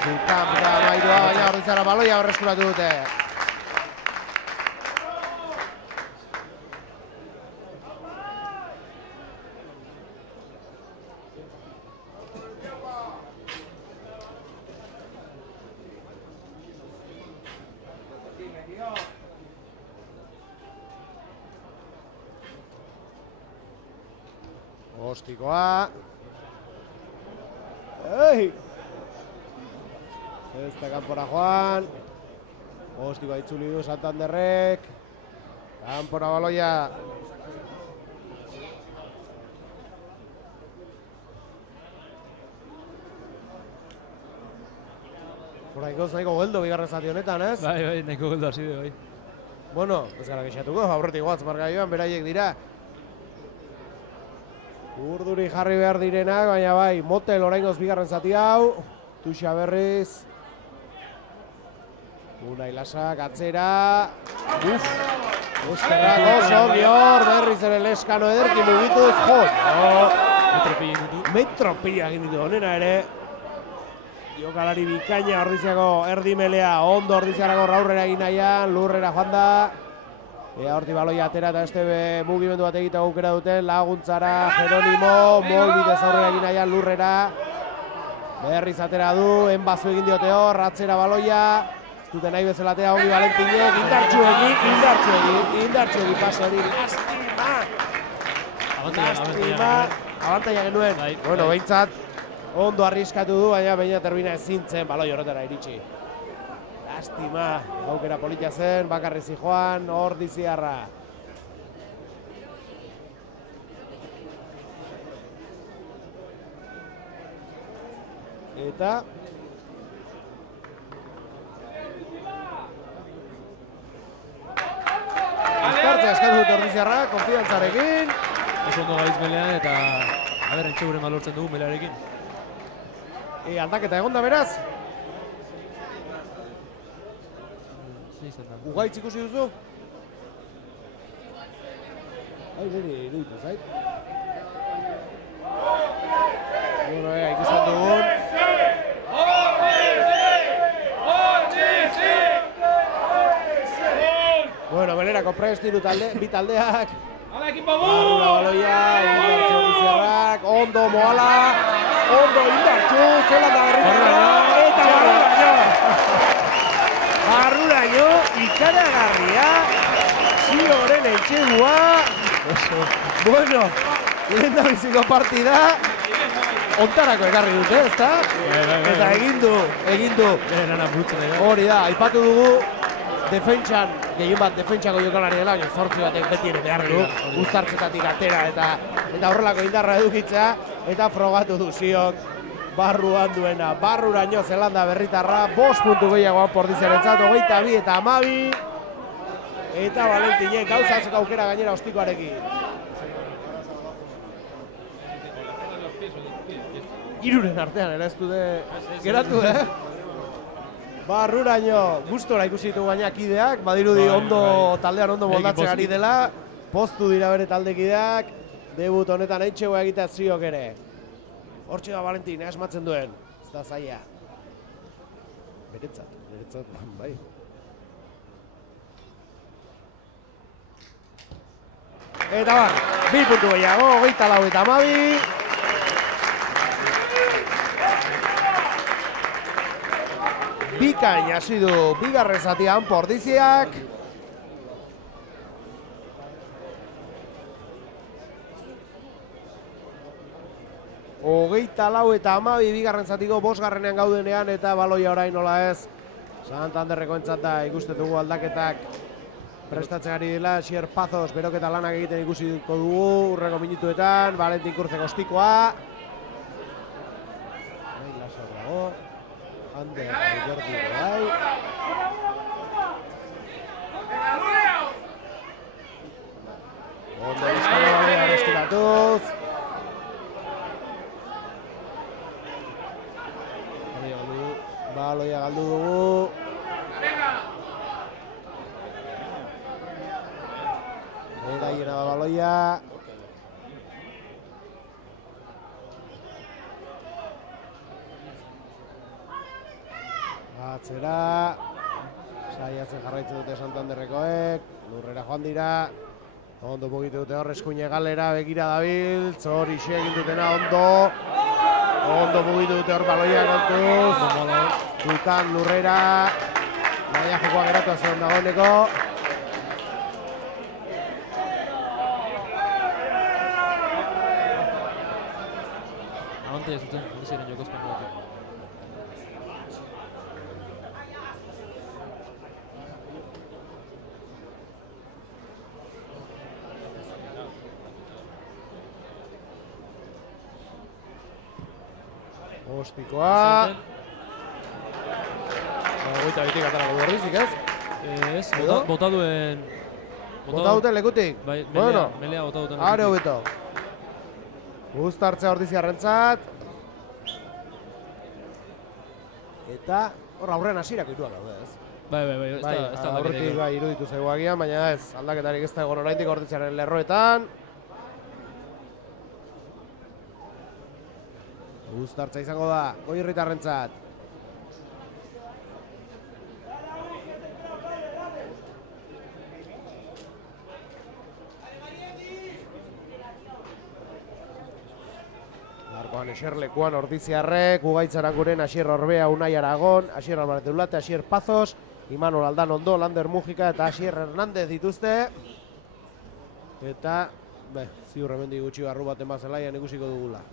Dukanpika 13, baina Ordiziarrak baloia berreskuratu dute. Ostikoa. Ei! Ez da kanpora joan. Ostikoa itzuli du Santanderrek. Kanpora baloia. Oraingoz nahiko geldo bigarren zati honetan, ez? Bai, nahiko geldo hasi bai. Bueno, ez gara kexatuko, aurretik goatz margaioan, beraiek dira. Urduri jarri behar direnak, baina bai, motel oraingoz bigarren zati hau. Tuxa berriz. Unai Lasak atzera. Eskerrak oso bior, berriz ere Leskano ederki mugituz. Metropila egin ditu honena ere. Jokalari bikaina Ordiziako erdimelea, ondo Ordiziarako aurrera egin nahian, lurrera joan da. Ea horti baloia atera eta beste mugimendu bat egiteko aukera duten, Laguntzara, Jeronimo, molbidez aurrera egin nahian, lurrera. Berriz atera du, enbazu egin diote hor, atzera baloia. Ez duten nahi bezalatea ongi Valentinek, indartxu egi paso hori, lastima. Abantaia genuen, bueno, behintzat, ondo arriskatu du, baina baina termina ezintzen baloi horretara iritsi. Lastima, aukera polita zen, bakarri zijoan, Ordiziarra. Eta Eskartzea eskatu dut Ordiziarra, konfidantzarekin. Oso ondo gaiz melean eta entxeguren balortzen dugu melearekin. Aldaketa egon da beraz? Ugaitz ikusi duzu? Niri iruditu zait. Bueno, ikusten dugun. Bueno, belerako prest bi taldeak. Barrura baloia, indartxu Ordiziarrak, ondo Moala, ondo indartxu, Zelanda berritzera, eta barruraino, ikaragarria, Zioren etxegua. Bueno, lehendabiziko partida, ontarako ekarri dute, ezta? Eta egin du. Hori da, aipatu dugu, defentsan, gehien bat defentsako jokalari dela, zortzi batek beti ere behar du, uztartzetatik atera eta horrelako indarra edukitzea, eta frogatu du Ziok barruan duena. Barruraino Zelanda berritarra, 5 puntu gehiagoan Ordiziarentzat, 22 eta 12, eta Valentinek gauzatzeko aukera gainera ostikoarekin. Hiruren artean ere ez dute geratu, Barruraino gustora ikusi ditugu baina kideak, badirudi taldean ondo moldatzen ari dela, poztu dira bere taldekideak, debut honetan eitxegoa egitea Ziok ere. Hortxe da Valentin, asmatzen duen, ez da zaila. Beretzat, bai. Eta bar, 2 puntu gehiago, 24 eta 12. Bikain hasi du bigarren zatian Ordiziak. Hogeita lau eta 12 bigarren zatiko 5. gaudenean eta baloia orain nola ez. Santanderreko entzat da ikusten dugu aldaketak prestatzen ari dela. Xier Pazos beroketa lanak egiten ikusiko dugu urreko minutuetan. Valentin Kurtzeko ostikoa. Lasar dago. Ander, Alberti bai. Ondo Leskano baloia arreskuratuz. Baloia galdu dugu. Eraiena da baloia. Atzera. Saiatzen jarraitzen dute Santanderrekoek. Lurrera joan dira. Ondo mugitu dute hor eskuine galera, begira dabil. Hor ixe egin dutena ondo. Ondo mugitu dute hor baloia kontuz. Dukan lurrera. Baina jokoa geratu azion dagoeneko. Abante ez zuten, hori ziren joko espango batek. Ostikoa. Goita bitik atarako berrizik, ez? Ez, bota duen... Bota duten lekutik? Bai, melea bota duten lekutik. Are hobeto. Uztartzea ordiziarrentzat. Eta hor aurrean hasierako hiruak daude, ez? Bai, ez da aurretik bai iruditu zaigu agian, baina ez, aldaketarik ez da egon oraindik ordiziaren lerroetan. Uztartza izango da, Goierritarrentzat. Larkoan eserlekuan ordiziarrek, Ugaitzaranguren Asier Orbea, Unai Aragon, Asier Alvarez Deulate, Asier Pazos, Imanol Aldanondo, Lander Mujika eta Asier Hernández dituzte. Eta, ziur hemendik gutxi barru baten bazelaian ikusiko dugula.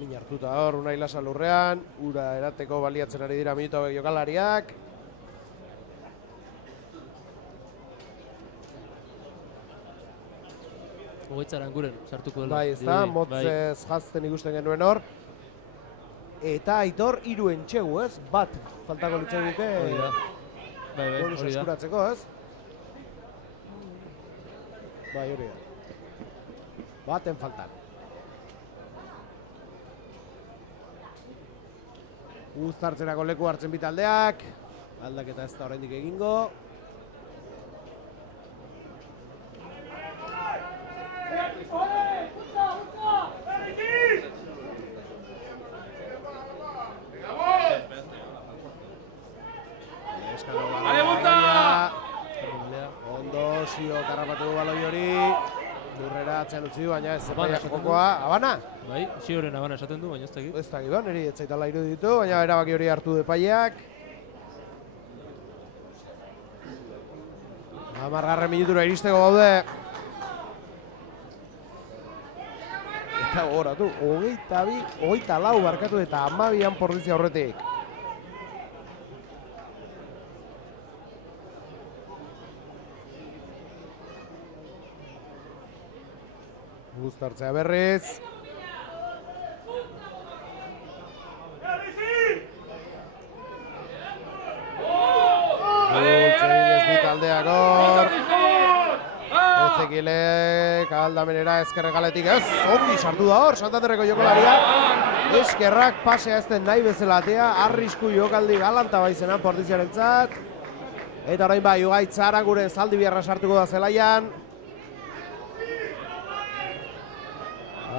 Min hartuta hor, Unai Lasa lurrean, ura erateko baliatzen ari dira minutu hauek jokalariak. Ugaitzaranguren sartuko dela. Bai, ez da, motzez jazten ikusten genuen hor. Eta Aitor hiru entxegu, ez? Bat, faltako litzen duke. Bai, hori da. Eskuratzeko, ez? Bai, hori da. Baten faltan. Uztartzerako leku hartzen bitaldeak. Aldaketa ez da oraindik egingo. Ondo, Sio karrapatu du baloi hori. Lurrera atzean utzi du, baina ez zepaia jokoa. Habana? Bai, Sioren Habana esaten du, baina ez dakit. Ez dakit, niri ez zaitala iruditu, baina erabaki hori hartu du epaileak. 10. minutura iristeko gaude. Eta gogoratu, 24 barkatu eta 12an Porrizia horretik. Uztartzea berriz. Gultzeginez bitaldeak hor. Ezekilek aldamenera ezkerregaletik ez. Ongi sartu da hor, Santanderreko jokalaria. Eskerrak pasea ez den nahi bezalatea. Arrisku jokaldi galanta baizenan Portiziarentzat. Eta orain bai, Ugaitzaranguren Zaldibiarra sartuko da zelaian.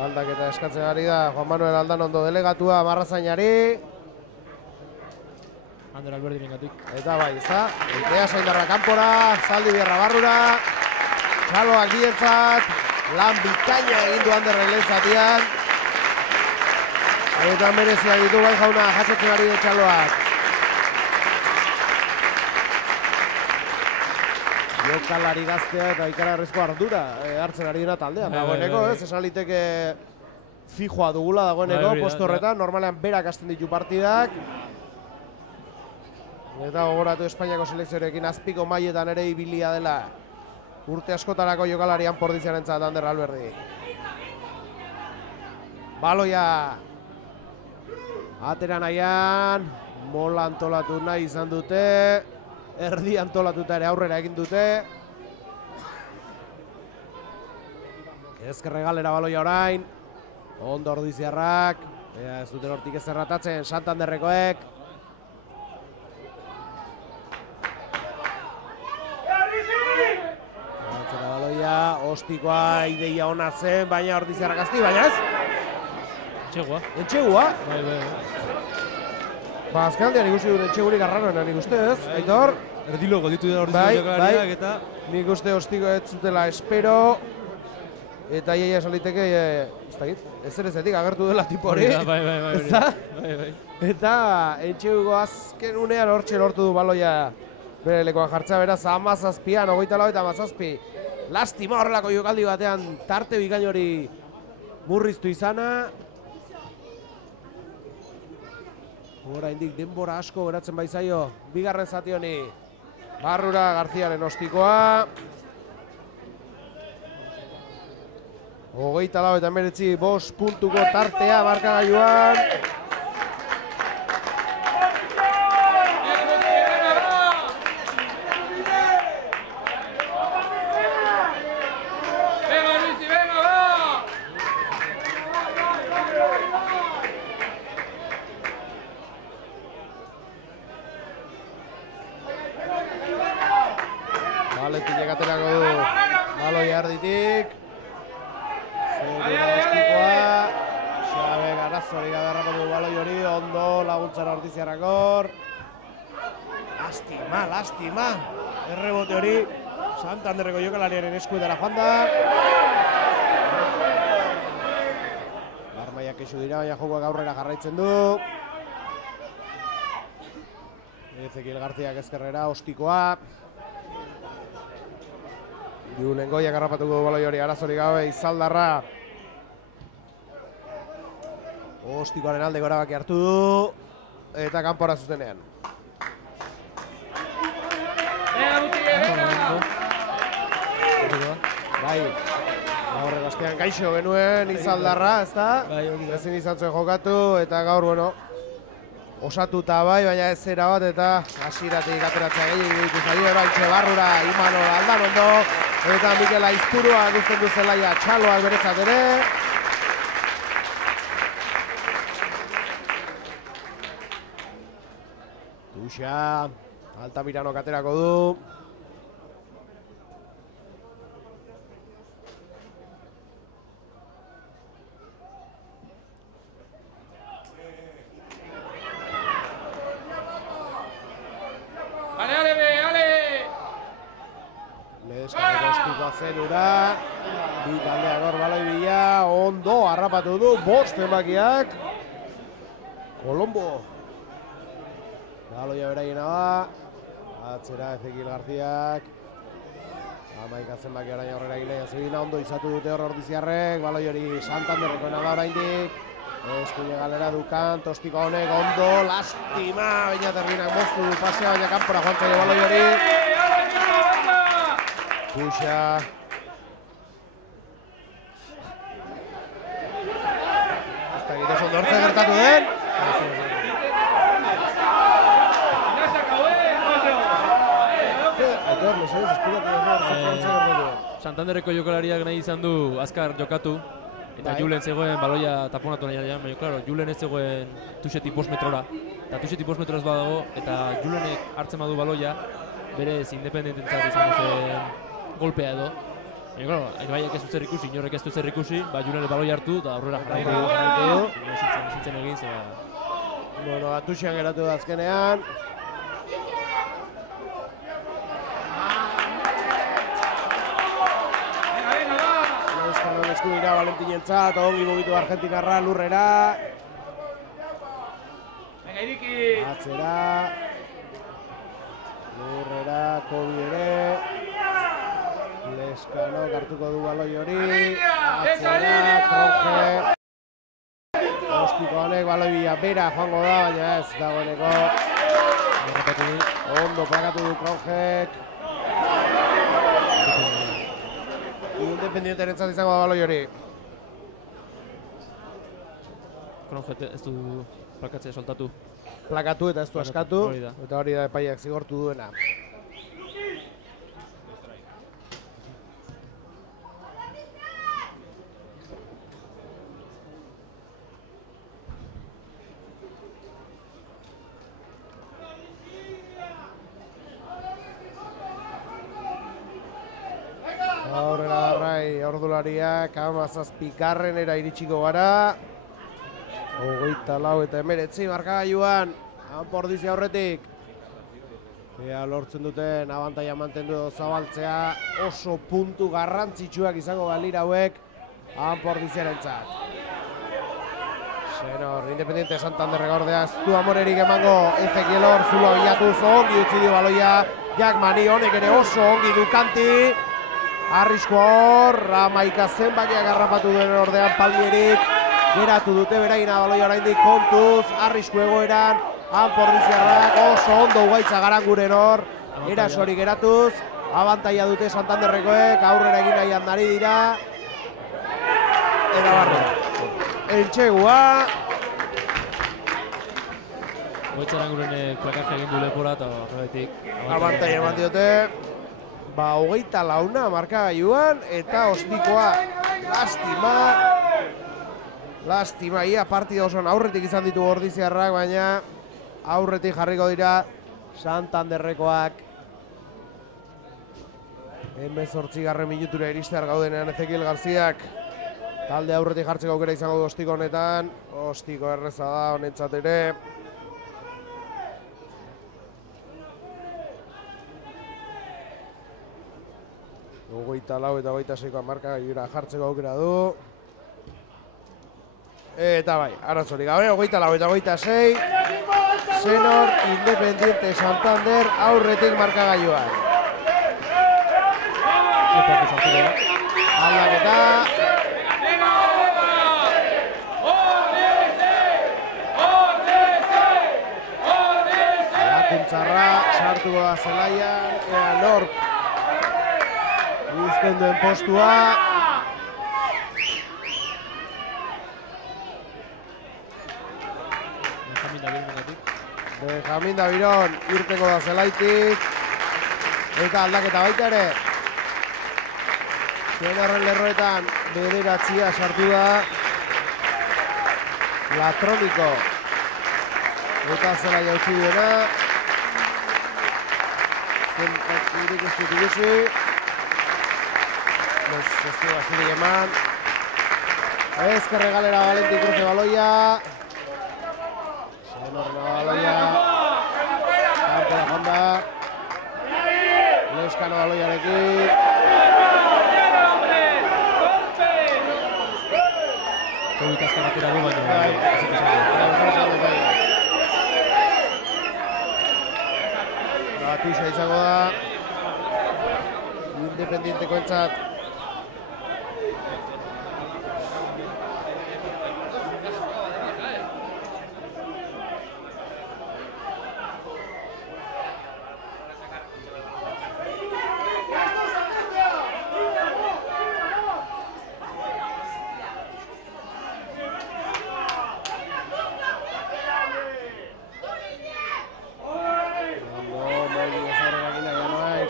Aldaketa eskatzen ari da Juan Manuel Aldanondo delegatua Marrazainari. Ander Alberdirengatik. Eta bai, ez da, Eitea Saindarra kanpora, Zaldibiarra barrura. Txaloak dientzat, lan bikaina egin du Anderrek lehen zatian. Eta mereziak ditu bai jauna, jasotzen ari de txaloak. Jokalari gaztea eta ikaragarrizko ardura hartzen ari dena taldean. Dagoeneko, ez, esan liteke fijoa dugula dagoeneko, postu horretan, normalean berak hasten ditu partidak. Eta gogoratu Espainiako selekzioarekin azpiko mailetan ere ibilia dela urte askotarako jokalarian Pordiziarentzat Ander Alberdi. Baloia atera nahian, mola antolatu nahi izan dute. Erdi antolatuta ere aurrera egin dute. Ezkerre galera baloia orain. Ondo ordiziarrak. Ez duten hortik ez erratatzen, Santanderrekoek. Atzera baloia, ostikoa ideia ona zen, baina ordiziarrak azti, baina ez? Entxegua. Ba, azkenaldian ikusi dut entxegurik arraroena nik uste ez, Aitor? Erdilo goditu da ordiziarrak jokalariak eta... Nik uste ostiko ez zutela espero. Eta iaia esaliteke, ez dakit, ezerezetik agertu dela tipo hori. Bai. Eta entxeguko azken unean hortxe lortu du baloia bere lekoan jartzea, beraz 17an, 24 eta 17. Lastima horrelako jokaldi batean tarte bikain hori murriztu izana. Oraindik denbora asko geratzen baizaio, bigarren zati honi. Barrura Garziaren ostikoa. 24 eta 19, 5 puntuko tartea markagailuan. Valentinek aterako du baloia erditik. Xabek arazorik adarrako du baloi hori, ondo laguntzara ordiziarrakor. Lastima. Errebote hori Santanderreko jokalariaren eskuetara joan da. Barmaiak kexu dira, baina jokoak aurrera jarraitzen du. Ezekiel Garziak ezkerrera, ostikoa. Julen Goiak harrapatuko du baloi hori, arazorik gabe, Izaldarra. Ostikoaren aldeko erabaki hartu du. Eta kanpora zuzenean. Bai, gaur astean gaixo genuen Izaldarra, ezta? Ezin izan zuen jokatu, eta gaur, bueno, osatuta bai, baina ez zera bat, eta hasieratik ateratzea gehiago ditu zaio, erautxe Barrura, Imanol Aldanondo, eta Mikel Aizpurua guzten du zelaia txaloak beretzat ere. Tuxa, Altamirano aterako du. Zenura, bi taldeak hor baloi bila, ondo harrapatu du, 5 emakiak. Kolombo. Baloia beraiena da, atzera Ezekiel Garziak. 11 zenbaki orain aurrera egin zebina, ondo izatu dute hor ordiziarrek, baloi hori Santanderrekoena da oraindik. Eskuine galera dukan, tostiko honek ondo, lastima, baina terminak moztu du pasea, baina kanpora joan zaio baloi hori. Tuxa. Ez da gire sondortze gertatu den. Aitor, mesedez, esplikatu den. Santanderreko jokalariak nahi izan du azkar jokatu. Eta Julen zegoen baloia taponatu nahi baina, claro, Julen ez zegoen Tuxetik 5 metrora. Eta Tuxetik 5 metrora ez badago, eta Julenek hartzen badu baloia, berez independententzat izango zen golpea edo. Baina, claro, Aibaiak ez du zer ikusi, inorrek ez du zer ikusi, Julen baloi hartu eta aurrera jarraitu du. Zitzen egin, zera... Bueno, Tuxean geratu da azkenean. Euskal eskubira Valentinentzat, ongi mugitu Argentinarra lurrera. Atzera. Lurrera, Kobi ere. Leskano hartuko du baloi hori. Atzera, Kronje. Ostiko honek baloi bila bera joango da, baina ez dagoeneko. Ondo plakatu du Kronjek. Independientearentzat izango da baloi hori. Kronje ez du plakatzea soltatu. Plakatu eta ez du askatu, eta hori da epaiak zigortu duena. Aurrera darrai ordulariak, 17. iritsiko gara. 24-19 markagailuan, Anpordizi aurretik. Ea lortzen duten abantaila mantendu edo zabaltzea, oso puntu garrantzitsuak izango balira hauek Anpordiziarentzat. Senor, Independiente Santanderrek ordea ez du amorerik emango, Ezekiel hor zulua bilatuz, ongi utzi dio baloia, Jakmani honek ere oso ongi dukanti. Arrisko hor, Ramaika zenbakiak harrapatu duen ordean Palmierik, geratu dute beraina baloia oraindik kontuz, arrisko egoeran, Anpordiziarrak oso ondo ugaitza garanguren hor, erasorik geratuz, abantaila dute Santanderrekoek, aurrera egin nahian nari dira, eta barro. Entxegua. Ugaitza garanguren plakajea egin du lepora eta horretik. Abantaila eman diote. 24 markagailuan eta ostikoa lastima, ia partida osoan aurretik izan ditu Ordiziarrak, baina aurretik jarriko dira Santanderrekoak. 18. minutura iristear gaudenean Ezekiel Garziak talde aurretik jartzeko aukera izango du ostiko honetan, ostiko erreza da honentzat ere. Hogeita lau eta 26 markagailura jartzeko aukera du. Eta bai, arazorik gabe, 24 eta 26. Senor, Independiente Santander aurretik markagailuan. Aldaketa. Lakuntzarra sartuko da zelaian, ea nork uzten duen postua. Benjamin Daviron irteko da zelaitik. Eta aldaketa baita ere. Zenerren lerroetan bederatzia sartu da. Latroniko. Eta zelaia utzi duena. Zentak ez dut ikusi. Ez du gazirik eman. Ezkerre galera Valenti Cruze baloia. Zenorna baloia. Kampera jonda. Leskano baloiarekin. Covid azken atera du baina. Batuxa izango da. Independienteko entzat.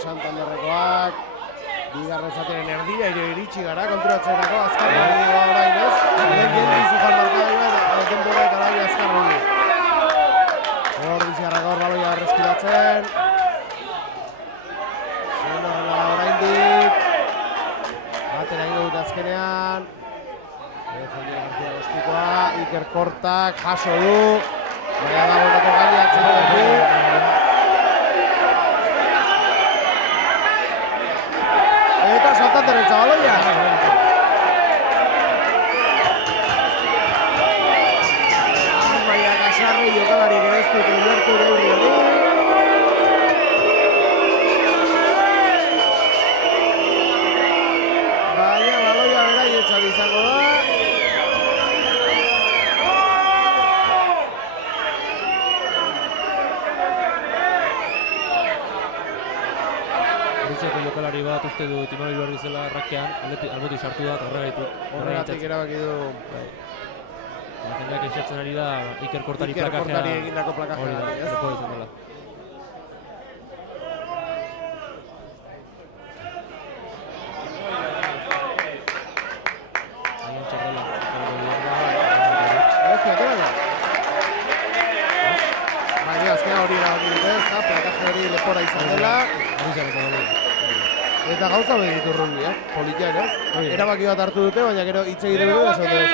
Santanderrekoak bigarren zateren erdira iritsi gara konturatzerako azkarri orain ez. Lehen izan markagailua eta denbora eta bai azkarri. Ordiziarrak hor baloia erreskuratzen. Zenorrela oraindik. Batera ingo dut azkenean. Iker Kortak jaso du. Baina dagoeneko gainatzen dugu. Eta Santanderen zabaloia. Baina Kasarri jokalari gereztuk ulertu neurri hori. Baina baloia beraietzat izango da. Jokalari bat uste du Timari behar dizela errakean, albotik sartu da, horregatik erabaki du. Jendeak esatzen ari da Iker Kortari plakajea. Iker Kortari egindako plakajea. Hori da, lepoa izan dela. Agian txardela. Baina azkena hori erabaki dute, plakaje hori lepora izan dela. Hori zan eta dela. Eta gauza begitu rugbiak, politiak ez? Erabaki bat hartu dute, baina gero hitz egiten dute, esan dut ez,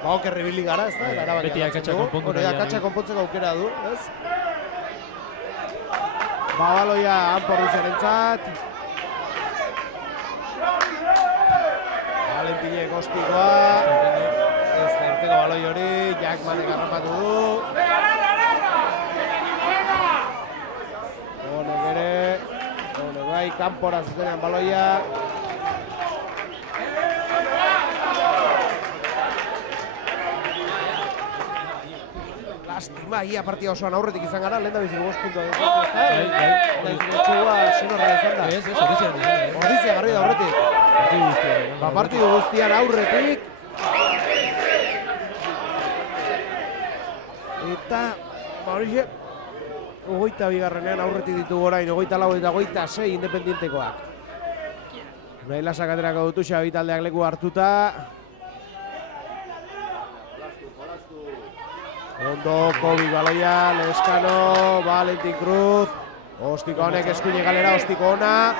ba, okerri bilik gara, ez da? Beti akatsa konpondu nahi. Akatsa konpontzeko aukera du, ez? Baloia Anporrizarentzat. Valentinek ostikoa. Ez da irteko baloi hori, Jackmanek harrapatu du. Honek ere, honek bai, kanpora zuzenean baloia. Lastima, ia partia osoan aurretik izan gara, lehen da biziko 5 puntua dut. Txua, senorra izan da. Ez, ordizia. Ordizia garri da aurretik. Partidu guztian aurretik. Eta, horixe, 22garrenean aurretik ditugu orain, 24 eta 26 independientekoak. Nahi lasak aterako dutu, Xabi taldeak leku hartuta. Ondo, Kobi baloia, Leskano, Valentin Cruz. Ostiko honek eskuine galera, ostiko ona.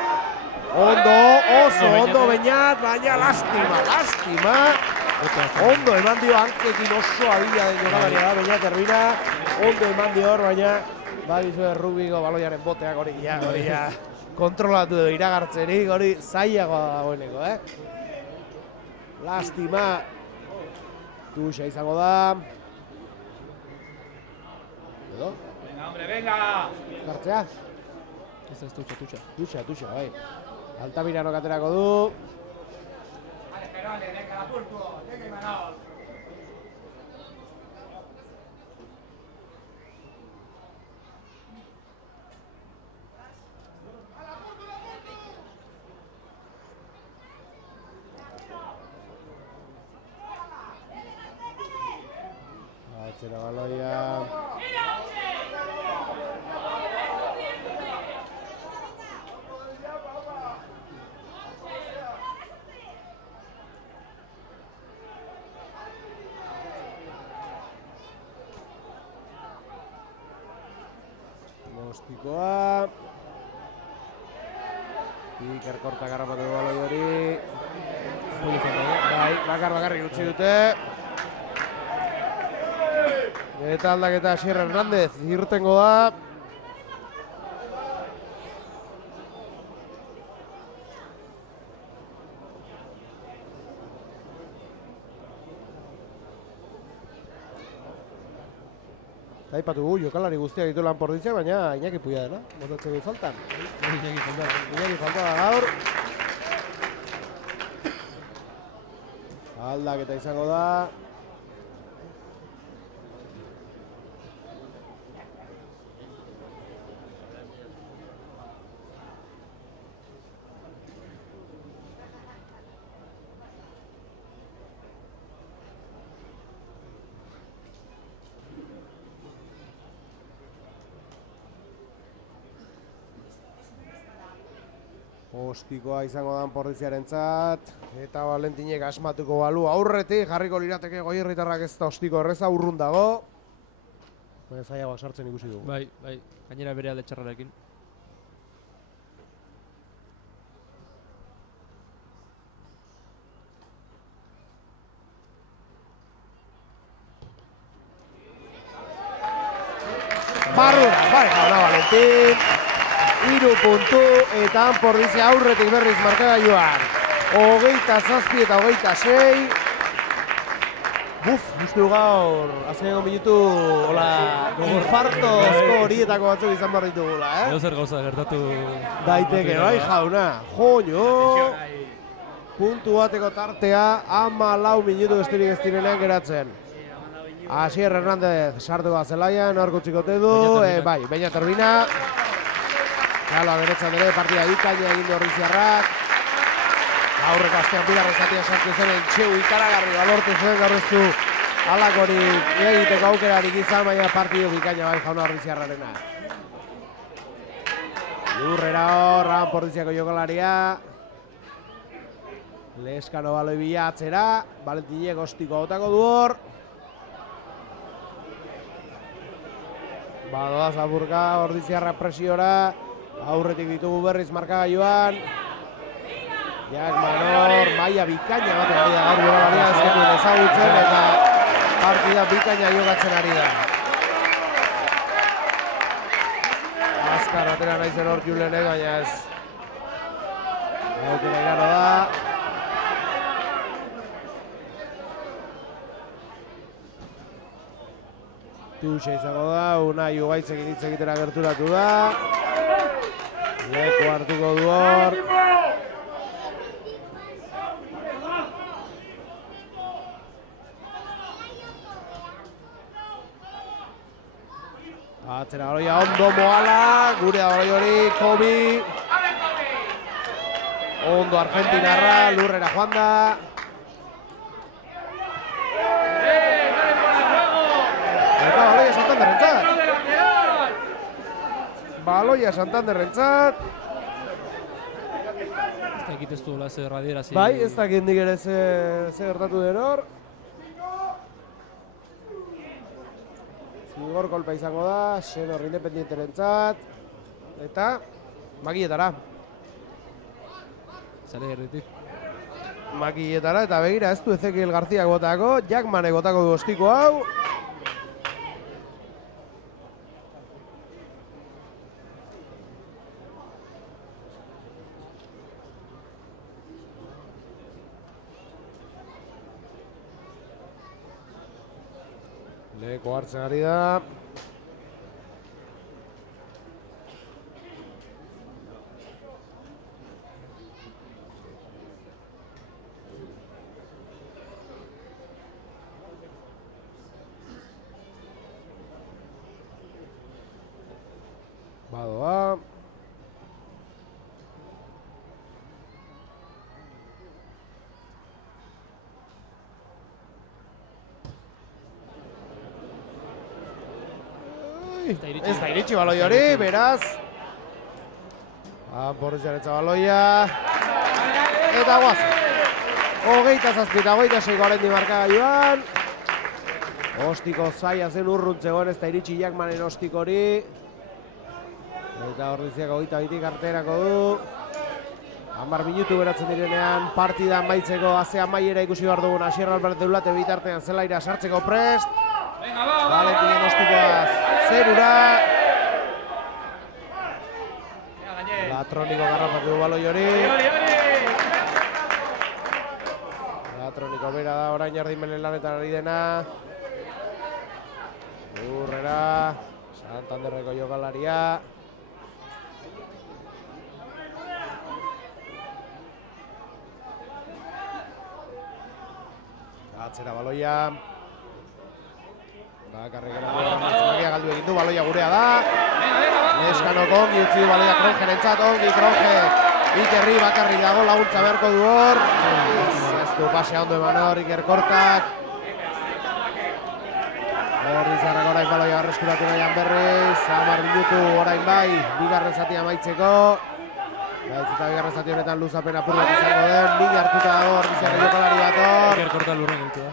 Ondo, oso ondo Beñat, baina lastima. Ondo eman dio hankekin oso abila den jokalaria da, Beñat Ervina. Ondo eman dio hor, baina badizu errugbiko baloiaren boteak hori ja kontrolatu edo iragartzerik, hori zailagoa dagoeneko, Lastima. Tuxa izango da. Edo? Venga, hombre, venga! Jartzea? Ez tutxa. Tuxa, bai. Altamirano katerako du. Vale, venga, la pulpo, tenga y Manol. Atzera baloia. Ostikoa. Iker Kortak harrapatu du baloi hori. Bai, bakarrik utzi dute. Eta aldaketa Asier Hernández irtengo da. Aipatu gu, jokalari guztiak ditu Lanporditzak, baina Iñaki Puia dena, botatzen du faltan. Iñaki falta da gaur. Aldaketa izango da. Ostikoa izango da Anpordiziarentzat eta Valentinek asmatuko balu aurretik jarriko lirateke Goierritarrak ez da ostiko erreza urrun dago. Baina zailagoak sartzen ikusi dugu. Bai, gainera bere alde txarrarekin. Barrura, bai jauna Valentin. 3 puntu eta Anpordizia aurretik berriz markagailuan. 27 eta 26. Uste gaur, azkeneko minutu, infartozko horietako batzuk izan behar ditugula, Edo zer gauza gertatu... Daiteke, bai jauna. Joño! Puntu bateko tartea, 14 minutu bestirik ez direnean geratzen. Asier Hernández sartu bat zelaian, norkutziko tedu, bai, Beñat Ervina. Galoa beretzat ere, partida ikaina egin du Ordiziarrak. Aurreko astean bigarren zatia sartu zen Txeu ikaragarri balortu zuen gaur ez du halakorik egiteko aukerarik izan, baina partidu bikaina bai jauna Ordiziarrarena. Lurrera hor, Anpordiziako jokalaria. Leskano baloi bilatzera, Valentinek ostiko botako du hor. Badoaz apurka Ordiziarrak presiora. Aurretik ditugu berriz markagailuan. Jackman hor, maila bikaina baten ari da gaur bera balia ez genuen ezagutzen eta partida bikaina jokatzen ari da. Azkar atera naizen hor Julenek, baina ez. Aukera igaro da. Tuxe izango da, Unai Ugaitzekin hitz egitera gerturatu da. Leku hartuko du hor. Atzera baloia ondo Moala, gure da baloi hori, Kobi. Ondo Argentinarra, lurrera joan da. Eta baloia Santanderrentzat. Baloia Santanderrentzat. Ez dakit ez duela zer radierazi. Bai, ez dakit nik ere ze gertatu den hor. Zigor kolpa izango da, Senor Independienterentzat. Eta makiletara. Zare herritik. Makiletara eta begira ez du Ezekiel Garziak botako, Jackmanek botako du ostiko hau. Leko hartzen ari da. Badoa. Ez da iritsi baloi hori, beraz. Borrizaretza baloia. Eta guazen. 27 eta 26 horrendi markagailuan. Ostiko zaila zen urruntzegoen ez da iritsi Jackmanen ostik hori. Eta Ordiziak 22 arterako du. 10 minutu beratzen direnean partida amaitzeko azea maiera ikusi behar dugun Asier Albert Ulate bitartean zelaira sartzeko prest. Valentinen ostikoaz zerura. Latroniko garrapatu du baloi hori. Latroniko bera da orain jardimenen lanetan ari dena. Urrera, Santanderreko jokalaria. Atzera baloia. Bakarrik Maria galdu egin du, baloia gurea da. Neskanok ongi utzi du baloia Kronjerentzat, ongi Kronje. Ikerri bakarrik dago laguntza beharko du hor. Ez du pasea ondo eman hor Iker Kortak. Orrizarrak orain baloia barreskuratu nahian berriz. 10 minutu orain bai, bigarren zatia amaitzeko. Eta bigarren zati honetan luzapen apur bat izango den. Nik hartuta dago Orrizarrak jokalari bat hor. Iker Korta lurren gertu da.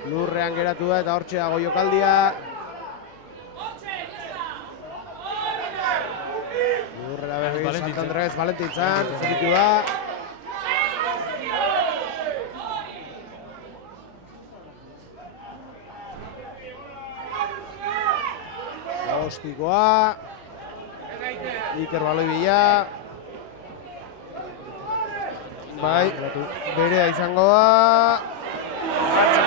Lurrean geratu da eta hortxe dago jokaldia. Lurrera berriz Santandrez Valentintzan, zeritu da. Ostikoa. Iker baloi bila. Bai, berea izango da.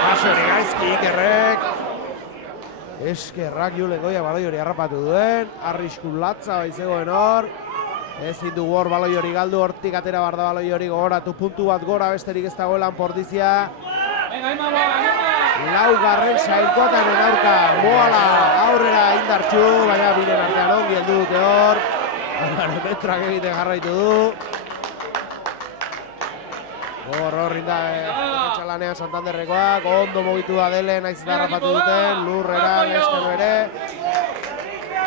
Pasio hori gaizki Ikerrek. Eskerrak Julen Goia baloi hori harrapatu duen. Arrisku latza baizegoen hor. Ezin dugu hor baloi hori galdu, hortik atera bar da baloi hori gogoratu puntu bat gora besterik ez dagoelan Portizia. Laugarren sailkoataren aurka, Moala aurrera indartxu, baina biren artean ongi heldu dute hor. Metrak egiten jarraitu du. Gor hor rinda etxalanean Santanderrekoak, ondo mugitu da dele, naiz eta harrapatu duten, lurrera, Leskano ere.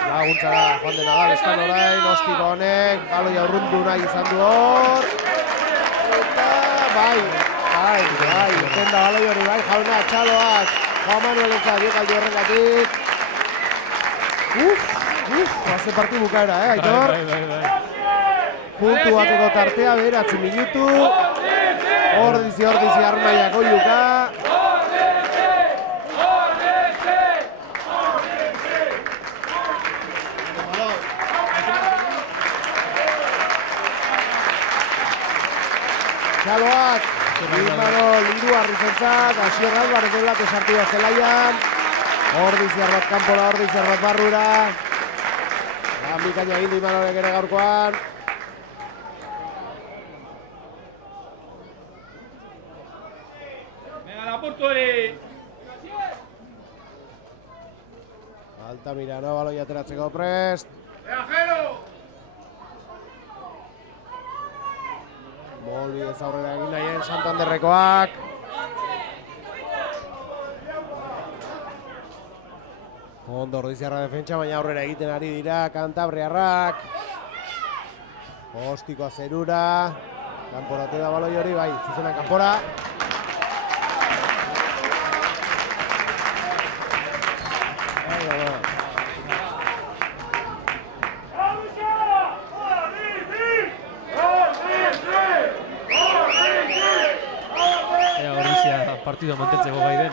Laguntzara joan dena da, Leskano orain, ostiko honek, baloi aurrundu nahi izan du hor. Eta bai, eten da baloi hori bai, jauna txaloak, Juan Manuel entzat jokaldi horrengatik. Haze parti bukaera, Aitor? Puntu bateko tartea, 9 minutu. Ordizi Armaiako Iuka. Txaloak, Imanol, hiru Arrizentzat, Asier Alvarez delate sartu da zelaian. Ordiziar bat kanpora, Ordiziar bat barrura. Bikaina egin du Imanolek ere gaurkoan. Altamirano, baloi ateratzeko prest. Molbi ez aurrera egin nahien Santanderrekoak. Ondo Ordiziarra defentsa, baina aurrera egiten ari dira Kantabriarrak. Ostikoa zerura. Kanporatu da baloi hori, bai, zuzenan kanpora. Partidua mantentzeko gai den.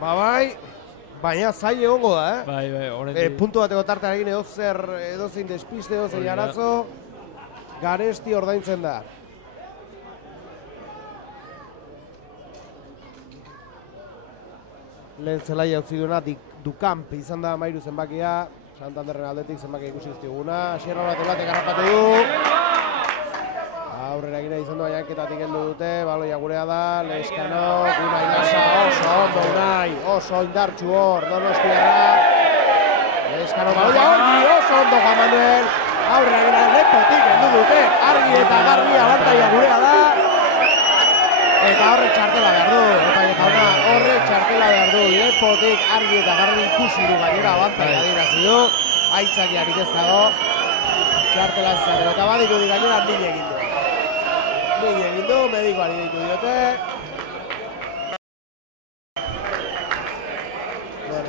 Bai. Baina zai egongo da, Bai, horrein. Puntu bateko tartarekin edozein despiste, edozein arazo, garesti ordaintzen da. Lehen zelaia utzi duena, Dukamp izan da mairu zenbakia, Santanderren aldetik zenbakia ikusi iztiguna, Asierra batek harrapatu du. Aurrera gira izan doa janketatik heldu dute, baloia gurea da, Leskano, Unai Lasa, oso ondo Unai, oso indartxu hor, Donostiarra. Leskano baloia hori, oso ondo Juan Manuel, aurrera gira lepotik heldu dute, argi eta garbi abantaia gurea da. Eta horrek txartela behar du, horrek txartela behar du, lepotik argi eta garbi ikusi du gainera abantaia dirazi du, aitzakiarik ez dago, txartela ez zatero, eta badiku di gainera nile egin du. Nile egin du, medikoari ditu diote.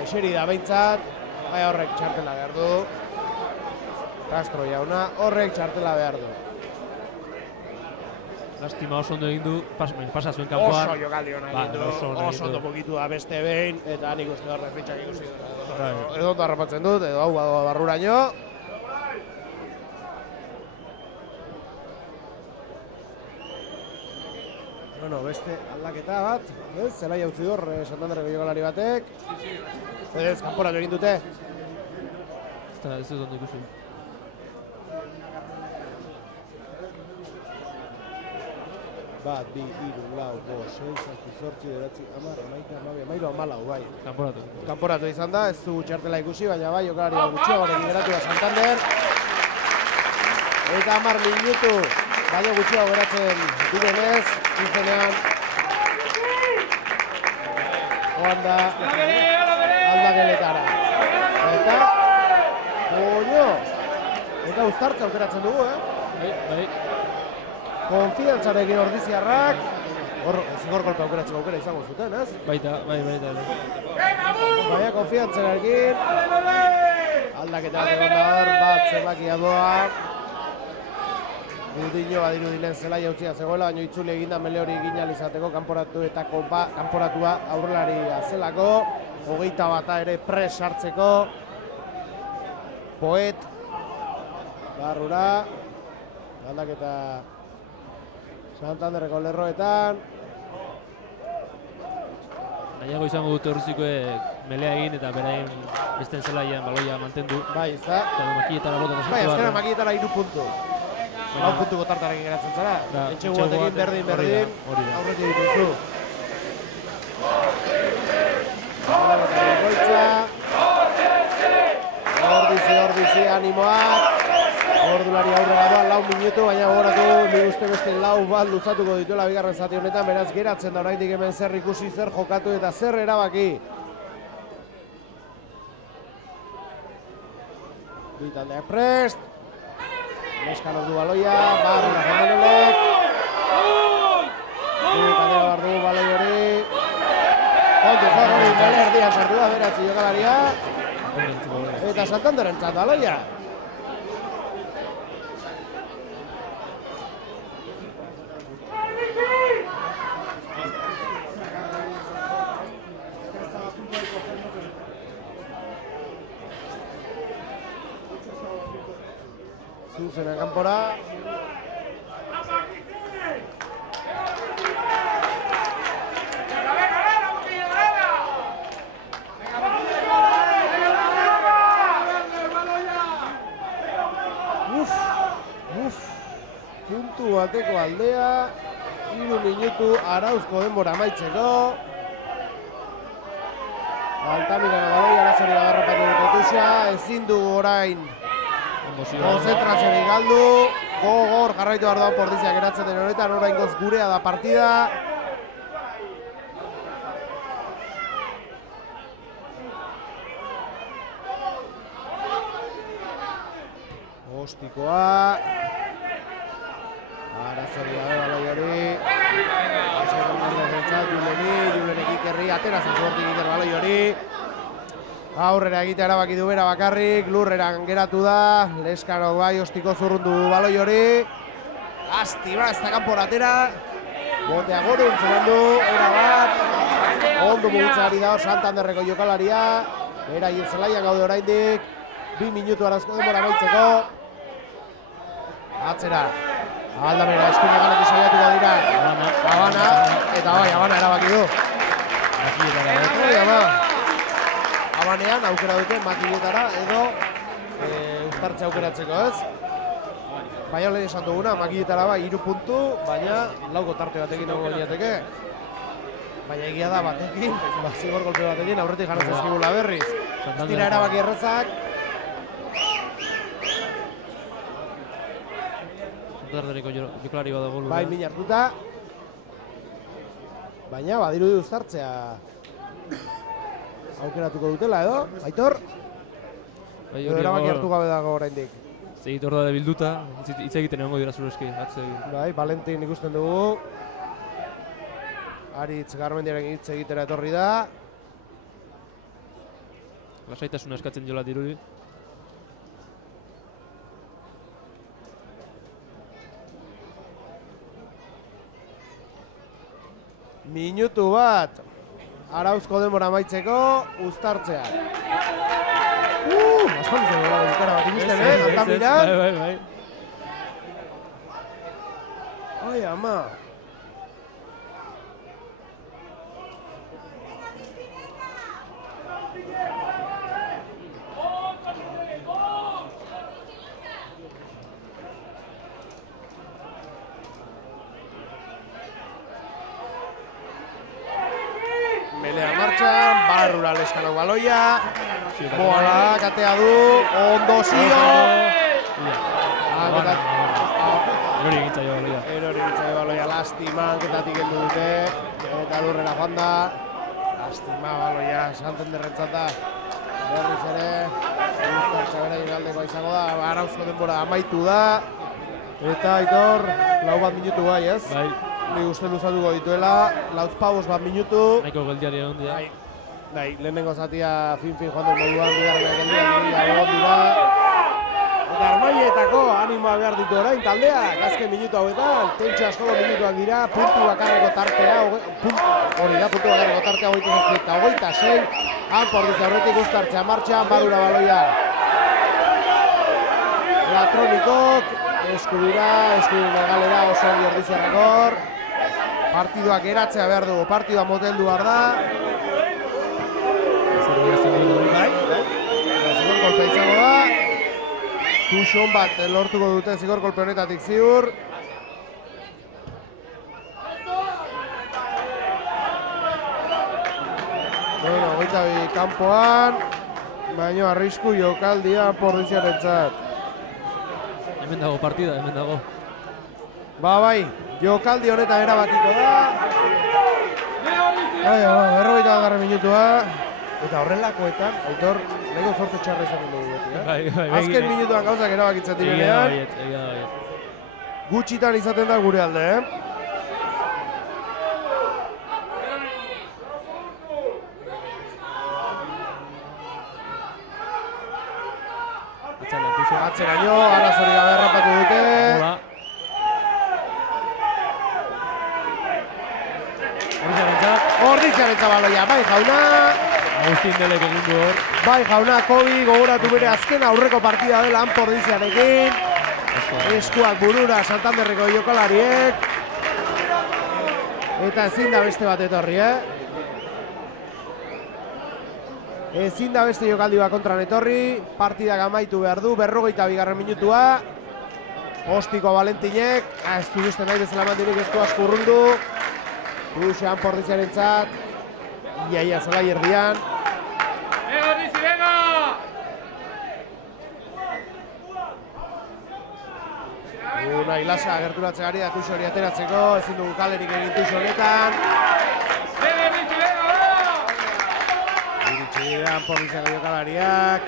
Eseri da behintzat, bai horrek txartela behar du. Castro jauna, horrek txartela behar du. Lastima oso ondo egin du, pasa zuen kanpoan. Oso jokaldi hona egin du, oso ondo pokitu da beste behin, eta nik uste horrek fitxak ikusi du. Edo ondo harrapatzen dut, edo hau barruraino. Bueno, beste aldaketa bat, zelaia utzi hor Santanderreko jokalari batek. Ez, kanporatu egin dute. Ez dut ondo ikusi. Bat, bi, iru, lau, bo, 6, 7, 8, 10, 11, bai. Kanporatu izan da, ez du txartela ikusi, baina bai, jokalari gutxiagorekin geratu da Santander. Eta 10 minutu, baino gutxiago geratzen direnez, zuzenean. Joan da, aldageletara. Eta, eta uztartza aukeratzen dugu, Bai. Konfidantzarekin Ordiziarrak, zigor golpe aukeratzeko aukera izango zuten, ez? Baita. Baina konfidantzarekin, aldaketa bat egon da hor, bat zenbakia doa. Gudino badirudilen zelaia utzia zegoela, baina itzuli eginda mele hori egin alizateko kanporatua aurrelari zelako, 21 bata ere pres hartzeko. Poet, barrura, aldaketa Santanderreko lerroetan. Nahiago izango dute Orrizikoek melea egin eta beraien besten zelaian baloia mantendu. Bai, ez da. Eta makietara bota Bai, azkena makietara 3 puntu. 4 puntuko tartarekin geratzen zara. Entxegu batekin berdin, aurretik dituzu. Ordizi, animoak. Ordulari aurrera doa, 4 minutu, baina gogoratu nik uste beste 4 bat luzatuko dituela bigarren zati honetan, beraz geratzen da oraindik hemen zer ikusi, zer jokatu eta zer erabaki. Bi taldeak prest. Leskano du baloia, barrura Fernandolek. Bi taldea behar du baloi hori. Kontu zorri, Meler Diaz sartu da, beratzi jokalaria. Eta Santanderentzat baloia. Zuzena kanpora. Puntu bateko aldea, 3 minutu Arauzko denbora amaitzeko. Altamirana baloia arazori agarrapatu dute Tuxa, ezin du orain konzentraziorik galdu. Gogor jarraitu behar duan Pordiziak eratzen den honetan, orain goz gurea da partida. Ostikoa. Arazori gabe baloi hori. Julenek Ikerri, atera zazuortik Iker baloi hori. Aurrera egitea erabaki du bera bakarrik, lurreran geratu da. Leskano bai, Ostiko zurrundu baloi hori. Astiba, ez da kanpora atera. Botea gorun, zelandu, era bat. Ondo mugitzari da, Santanderreko jokalaria. Era zelaian gaude oraindik. 2 minutu Arauzko denbora amaitzeko. Atzera. Aldamira eskuina galetu saiatuko dira. Habana, eta bai, Habana erabaki du. Habanean aukera dute makiletara edo uztartze aukeratzeko, ez? Baina lehen esan duguna, makiletara bai 3 puntu, baina lauko tarte batekin nago liateke. Baina egia da batekin, zigor golpe batekin, aurretik jaratzen ezkigula berriz. Ez dira erabaki errezak. Santanderreko jokalari badago lura. Bai, min hartuta. Baina badirudi uztartzea aukeratuko dutela edo, Aitor? Edo erabaki hartu gabe dago oraindik. Segitor da bilduta, hitz egiten egongo dira zure eski. Bai, Valentin ikusten dugu. Aritz Garmendiaren hitz egitera etorri da. Lasaitasuna eskatzen jola dirudi. Minutu bat. Arauzko denbora amaitzeko, uztartzea. Aspalditzen dira bukara bat ikusten, Altamiran. Bai. Ai, ama. Melea martxan, barrura Leskano baloia. Boala, katea du, ondo zio. Erori egitzaio baloia. Erori egitzaio baloia, lastima, hanketatik heldu dute. Eta lurrera joan da. Lastima baloia, Santanderrentzat da. Berriz ere, uztartza beraien aldekoa izango da. Arauzko denbora amaitu da. Eta Aitor, 4 minutu bai, ez? Bai. Ni uste luzatuko dituela, 4 minutu. Nahiko geldiari egon dira. Bai, lehenengo zatia fin-fin joan den moduan, bigarrenak geldiari egon dira. Eta Armaietako animoa behar ditu orain taldeak, azken minutu hauetan, tentsu askolo minutuak dira, puntu bakarreko tartea, hori da, puntu bakarreko tartea 27 eta 26. Pordiz aurretik uztartzea martxan, barura baloia. Latronikok, eskubira galera oso Ordiziarrakor. Partiduak eratzea behar dugu, partidua moteldu behar da. Zigor kolpe izango da. Tuxon bat lortuko dute zigor kolpe honetatik ziur. Bueno, 22 kanpoan, baina arrisku jokaldia Pordiziarentzat. Hemen dago partida, hemen dago. Bai, jokaldi honetan erabakiko da. Berrogeita minutua. Eta horrelakoetan, Aitor, lego zorte txarra izaten dugu beti, Azken minutuan gauzak erabakitzen direnean. Gutxitan izaten da gure alde, atzeraino, arazori gabe errapatu dute. Ordiziarentzat baloia, bai jauna. Agustin Delek egin du hor. Bai jauna, Kobi gogoratu bere azken aurreko partida dela han Ordiziarekin. Eskuak burura Santanderreko jokalariek. Eta ezin da beste bat etorri, Ezin da beste jokaldi bat kontran etorri. Partidak amaitu behar du, 42. minutua. Ostiko Valentinek, ez du uste nahi bezala mandirik ez du asko urrundu. Duxan Ordiziarentzat, iaia zelai erdian. Venga, Ordizi, venga! Nahi lasa gerturatzen ari da Tuxo hori ateratzeko, ezin dugu kalerik egin Tuxo honetan. Venga, Ordizi, venga! Iritsi dira Ordiziako jokalariak.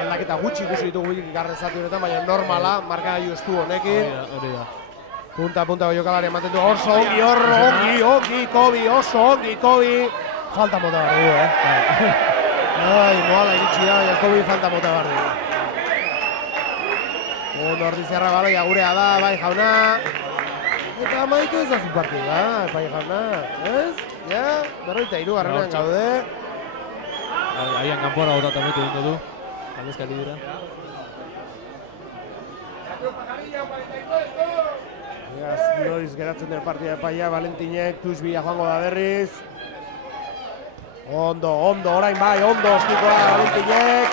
Aldaketa gutxi ikusi ditugu igarren zati honetan, baina normala, markagailu estu honekin. Hori da. Punta-puntako jokalari ematen du, oso ongi, ongi, Kobi, oso ongi, Kobi. Falta mota behar du, Ai, moala iritsi da, baina Kobi falta mota behar du. Ondo Ordiziarra baloia gurea da, bai jauna. Eta amaitu ez da zu partida, bai jauna, ez? Ja, 43 garrenean gaude. Agian kanpora botata amaitu egingo du. Aldezkari dira. Noiz geratzen den partida epaia, Valentinek, Tuxbila joango da berriz. Ondo, orain bai, ondo ostikoa Valentinek.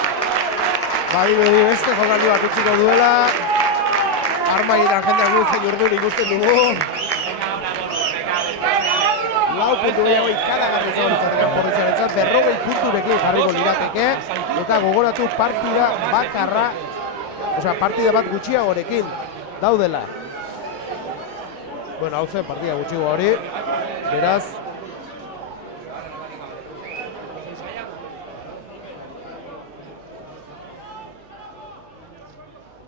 Badirudi beste jokaldi bat utziko duela. Armaitan jendeak guzen urduri ikusten dugu. Lau puntu gehiago ikaragarri zauritzateken Ordiziarentzat, 40 punturekin jarriko lirateke. Eta gogoratu partida bakarra, partida bat gutxiagorekin daudela. Bueno, hau zen partida gutxiago hori, beraz.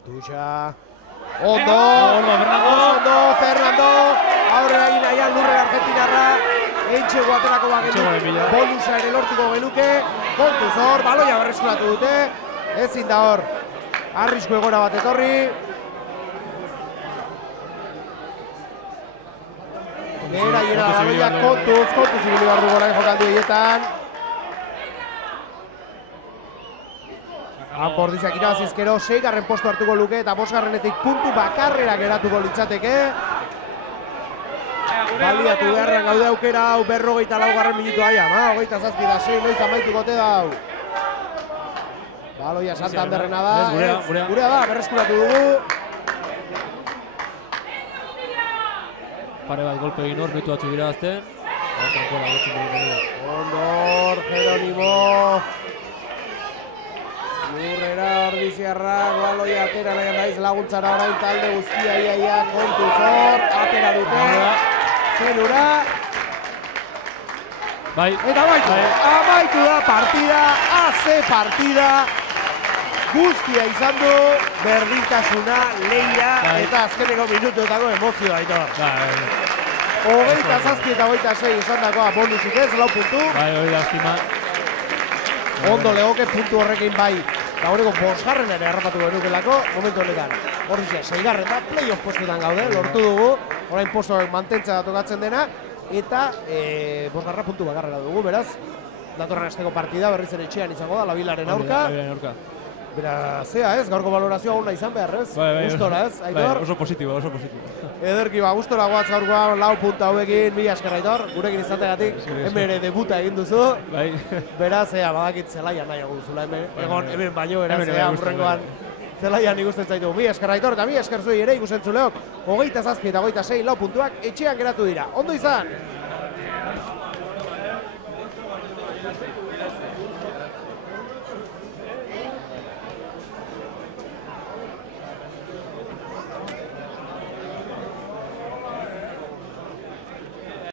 Tuxa. Ondo, Fernando. Aurrera egin nahian lurren Argentinarra. Eitxe guaterako bagenu. Bonusa ere lortuko genuke. Kontuz hor, baloia berreskuratu dute. Ezin da hor. Arrisku egora bat etorri. Nera hiena da baloia, kontuz ibili behar du gorain jokaldi horietan. Ordiziak irabazizkero, 6. postu hartuko luke eta 5. puntu bakarrera geratuko litzateke. Baliatu beharrean gaude aukera hau 44. minutu aia, 27-6 noiz amaituko te dau. Baloia Santanderrena da, gurea da, berreskuratu dugu. Pare bat golpe egin hor, mitu batzu irabazten. Ondor, Jeronimo. Lurrera Ordiziarra, baloia atera nahian daiz laguntzara orain talde guztia iaia kontuz hor, atera dute. Zenura. Bai. Eta amaitu da partida, AC partida. Guztia izan du, berdintasuna, leia eta azkeneko minutuetako emozioa Aitor. 27 eta 26 esan dakoa bonusik ez, 4 puntu. Bai, hori lastima. Ondo legoke puntu horrekin bai. Gaureko 5. ere harrapatu genukelako, momentu honetan. Ordiziak 6. da, playoff postuetan gaude, lortu dugu. Orain postuak mantentzea tokatzen dena. Eta 5. puntu bakarrera dugu, beraz. Datorren asteko partida berriz ere etxean izango da, Labilaren aurka. Bera, zea ez, gaurko valorazioa hona izan behar ez? Gustora ez, Aitor? Oso positibo. Ederki, gustora goaz gaurkoa 4 puntu hauekin, mila esker Aitor, gurekin izategatik, hemen ere debuta egin duzu. Bera, zea, badakit zelaian nahiago duzula hemen baino, bera, zea, urrengoan zelaian ikusten zaitu. Mila esker Aitor eta mila esker zuei ere ikusentzuleok, 27 eta 26 4 puntuak etxean geratu dira. Ondo izan!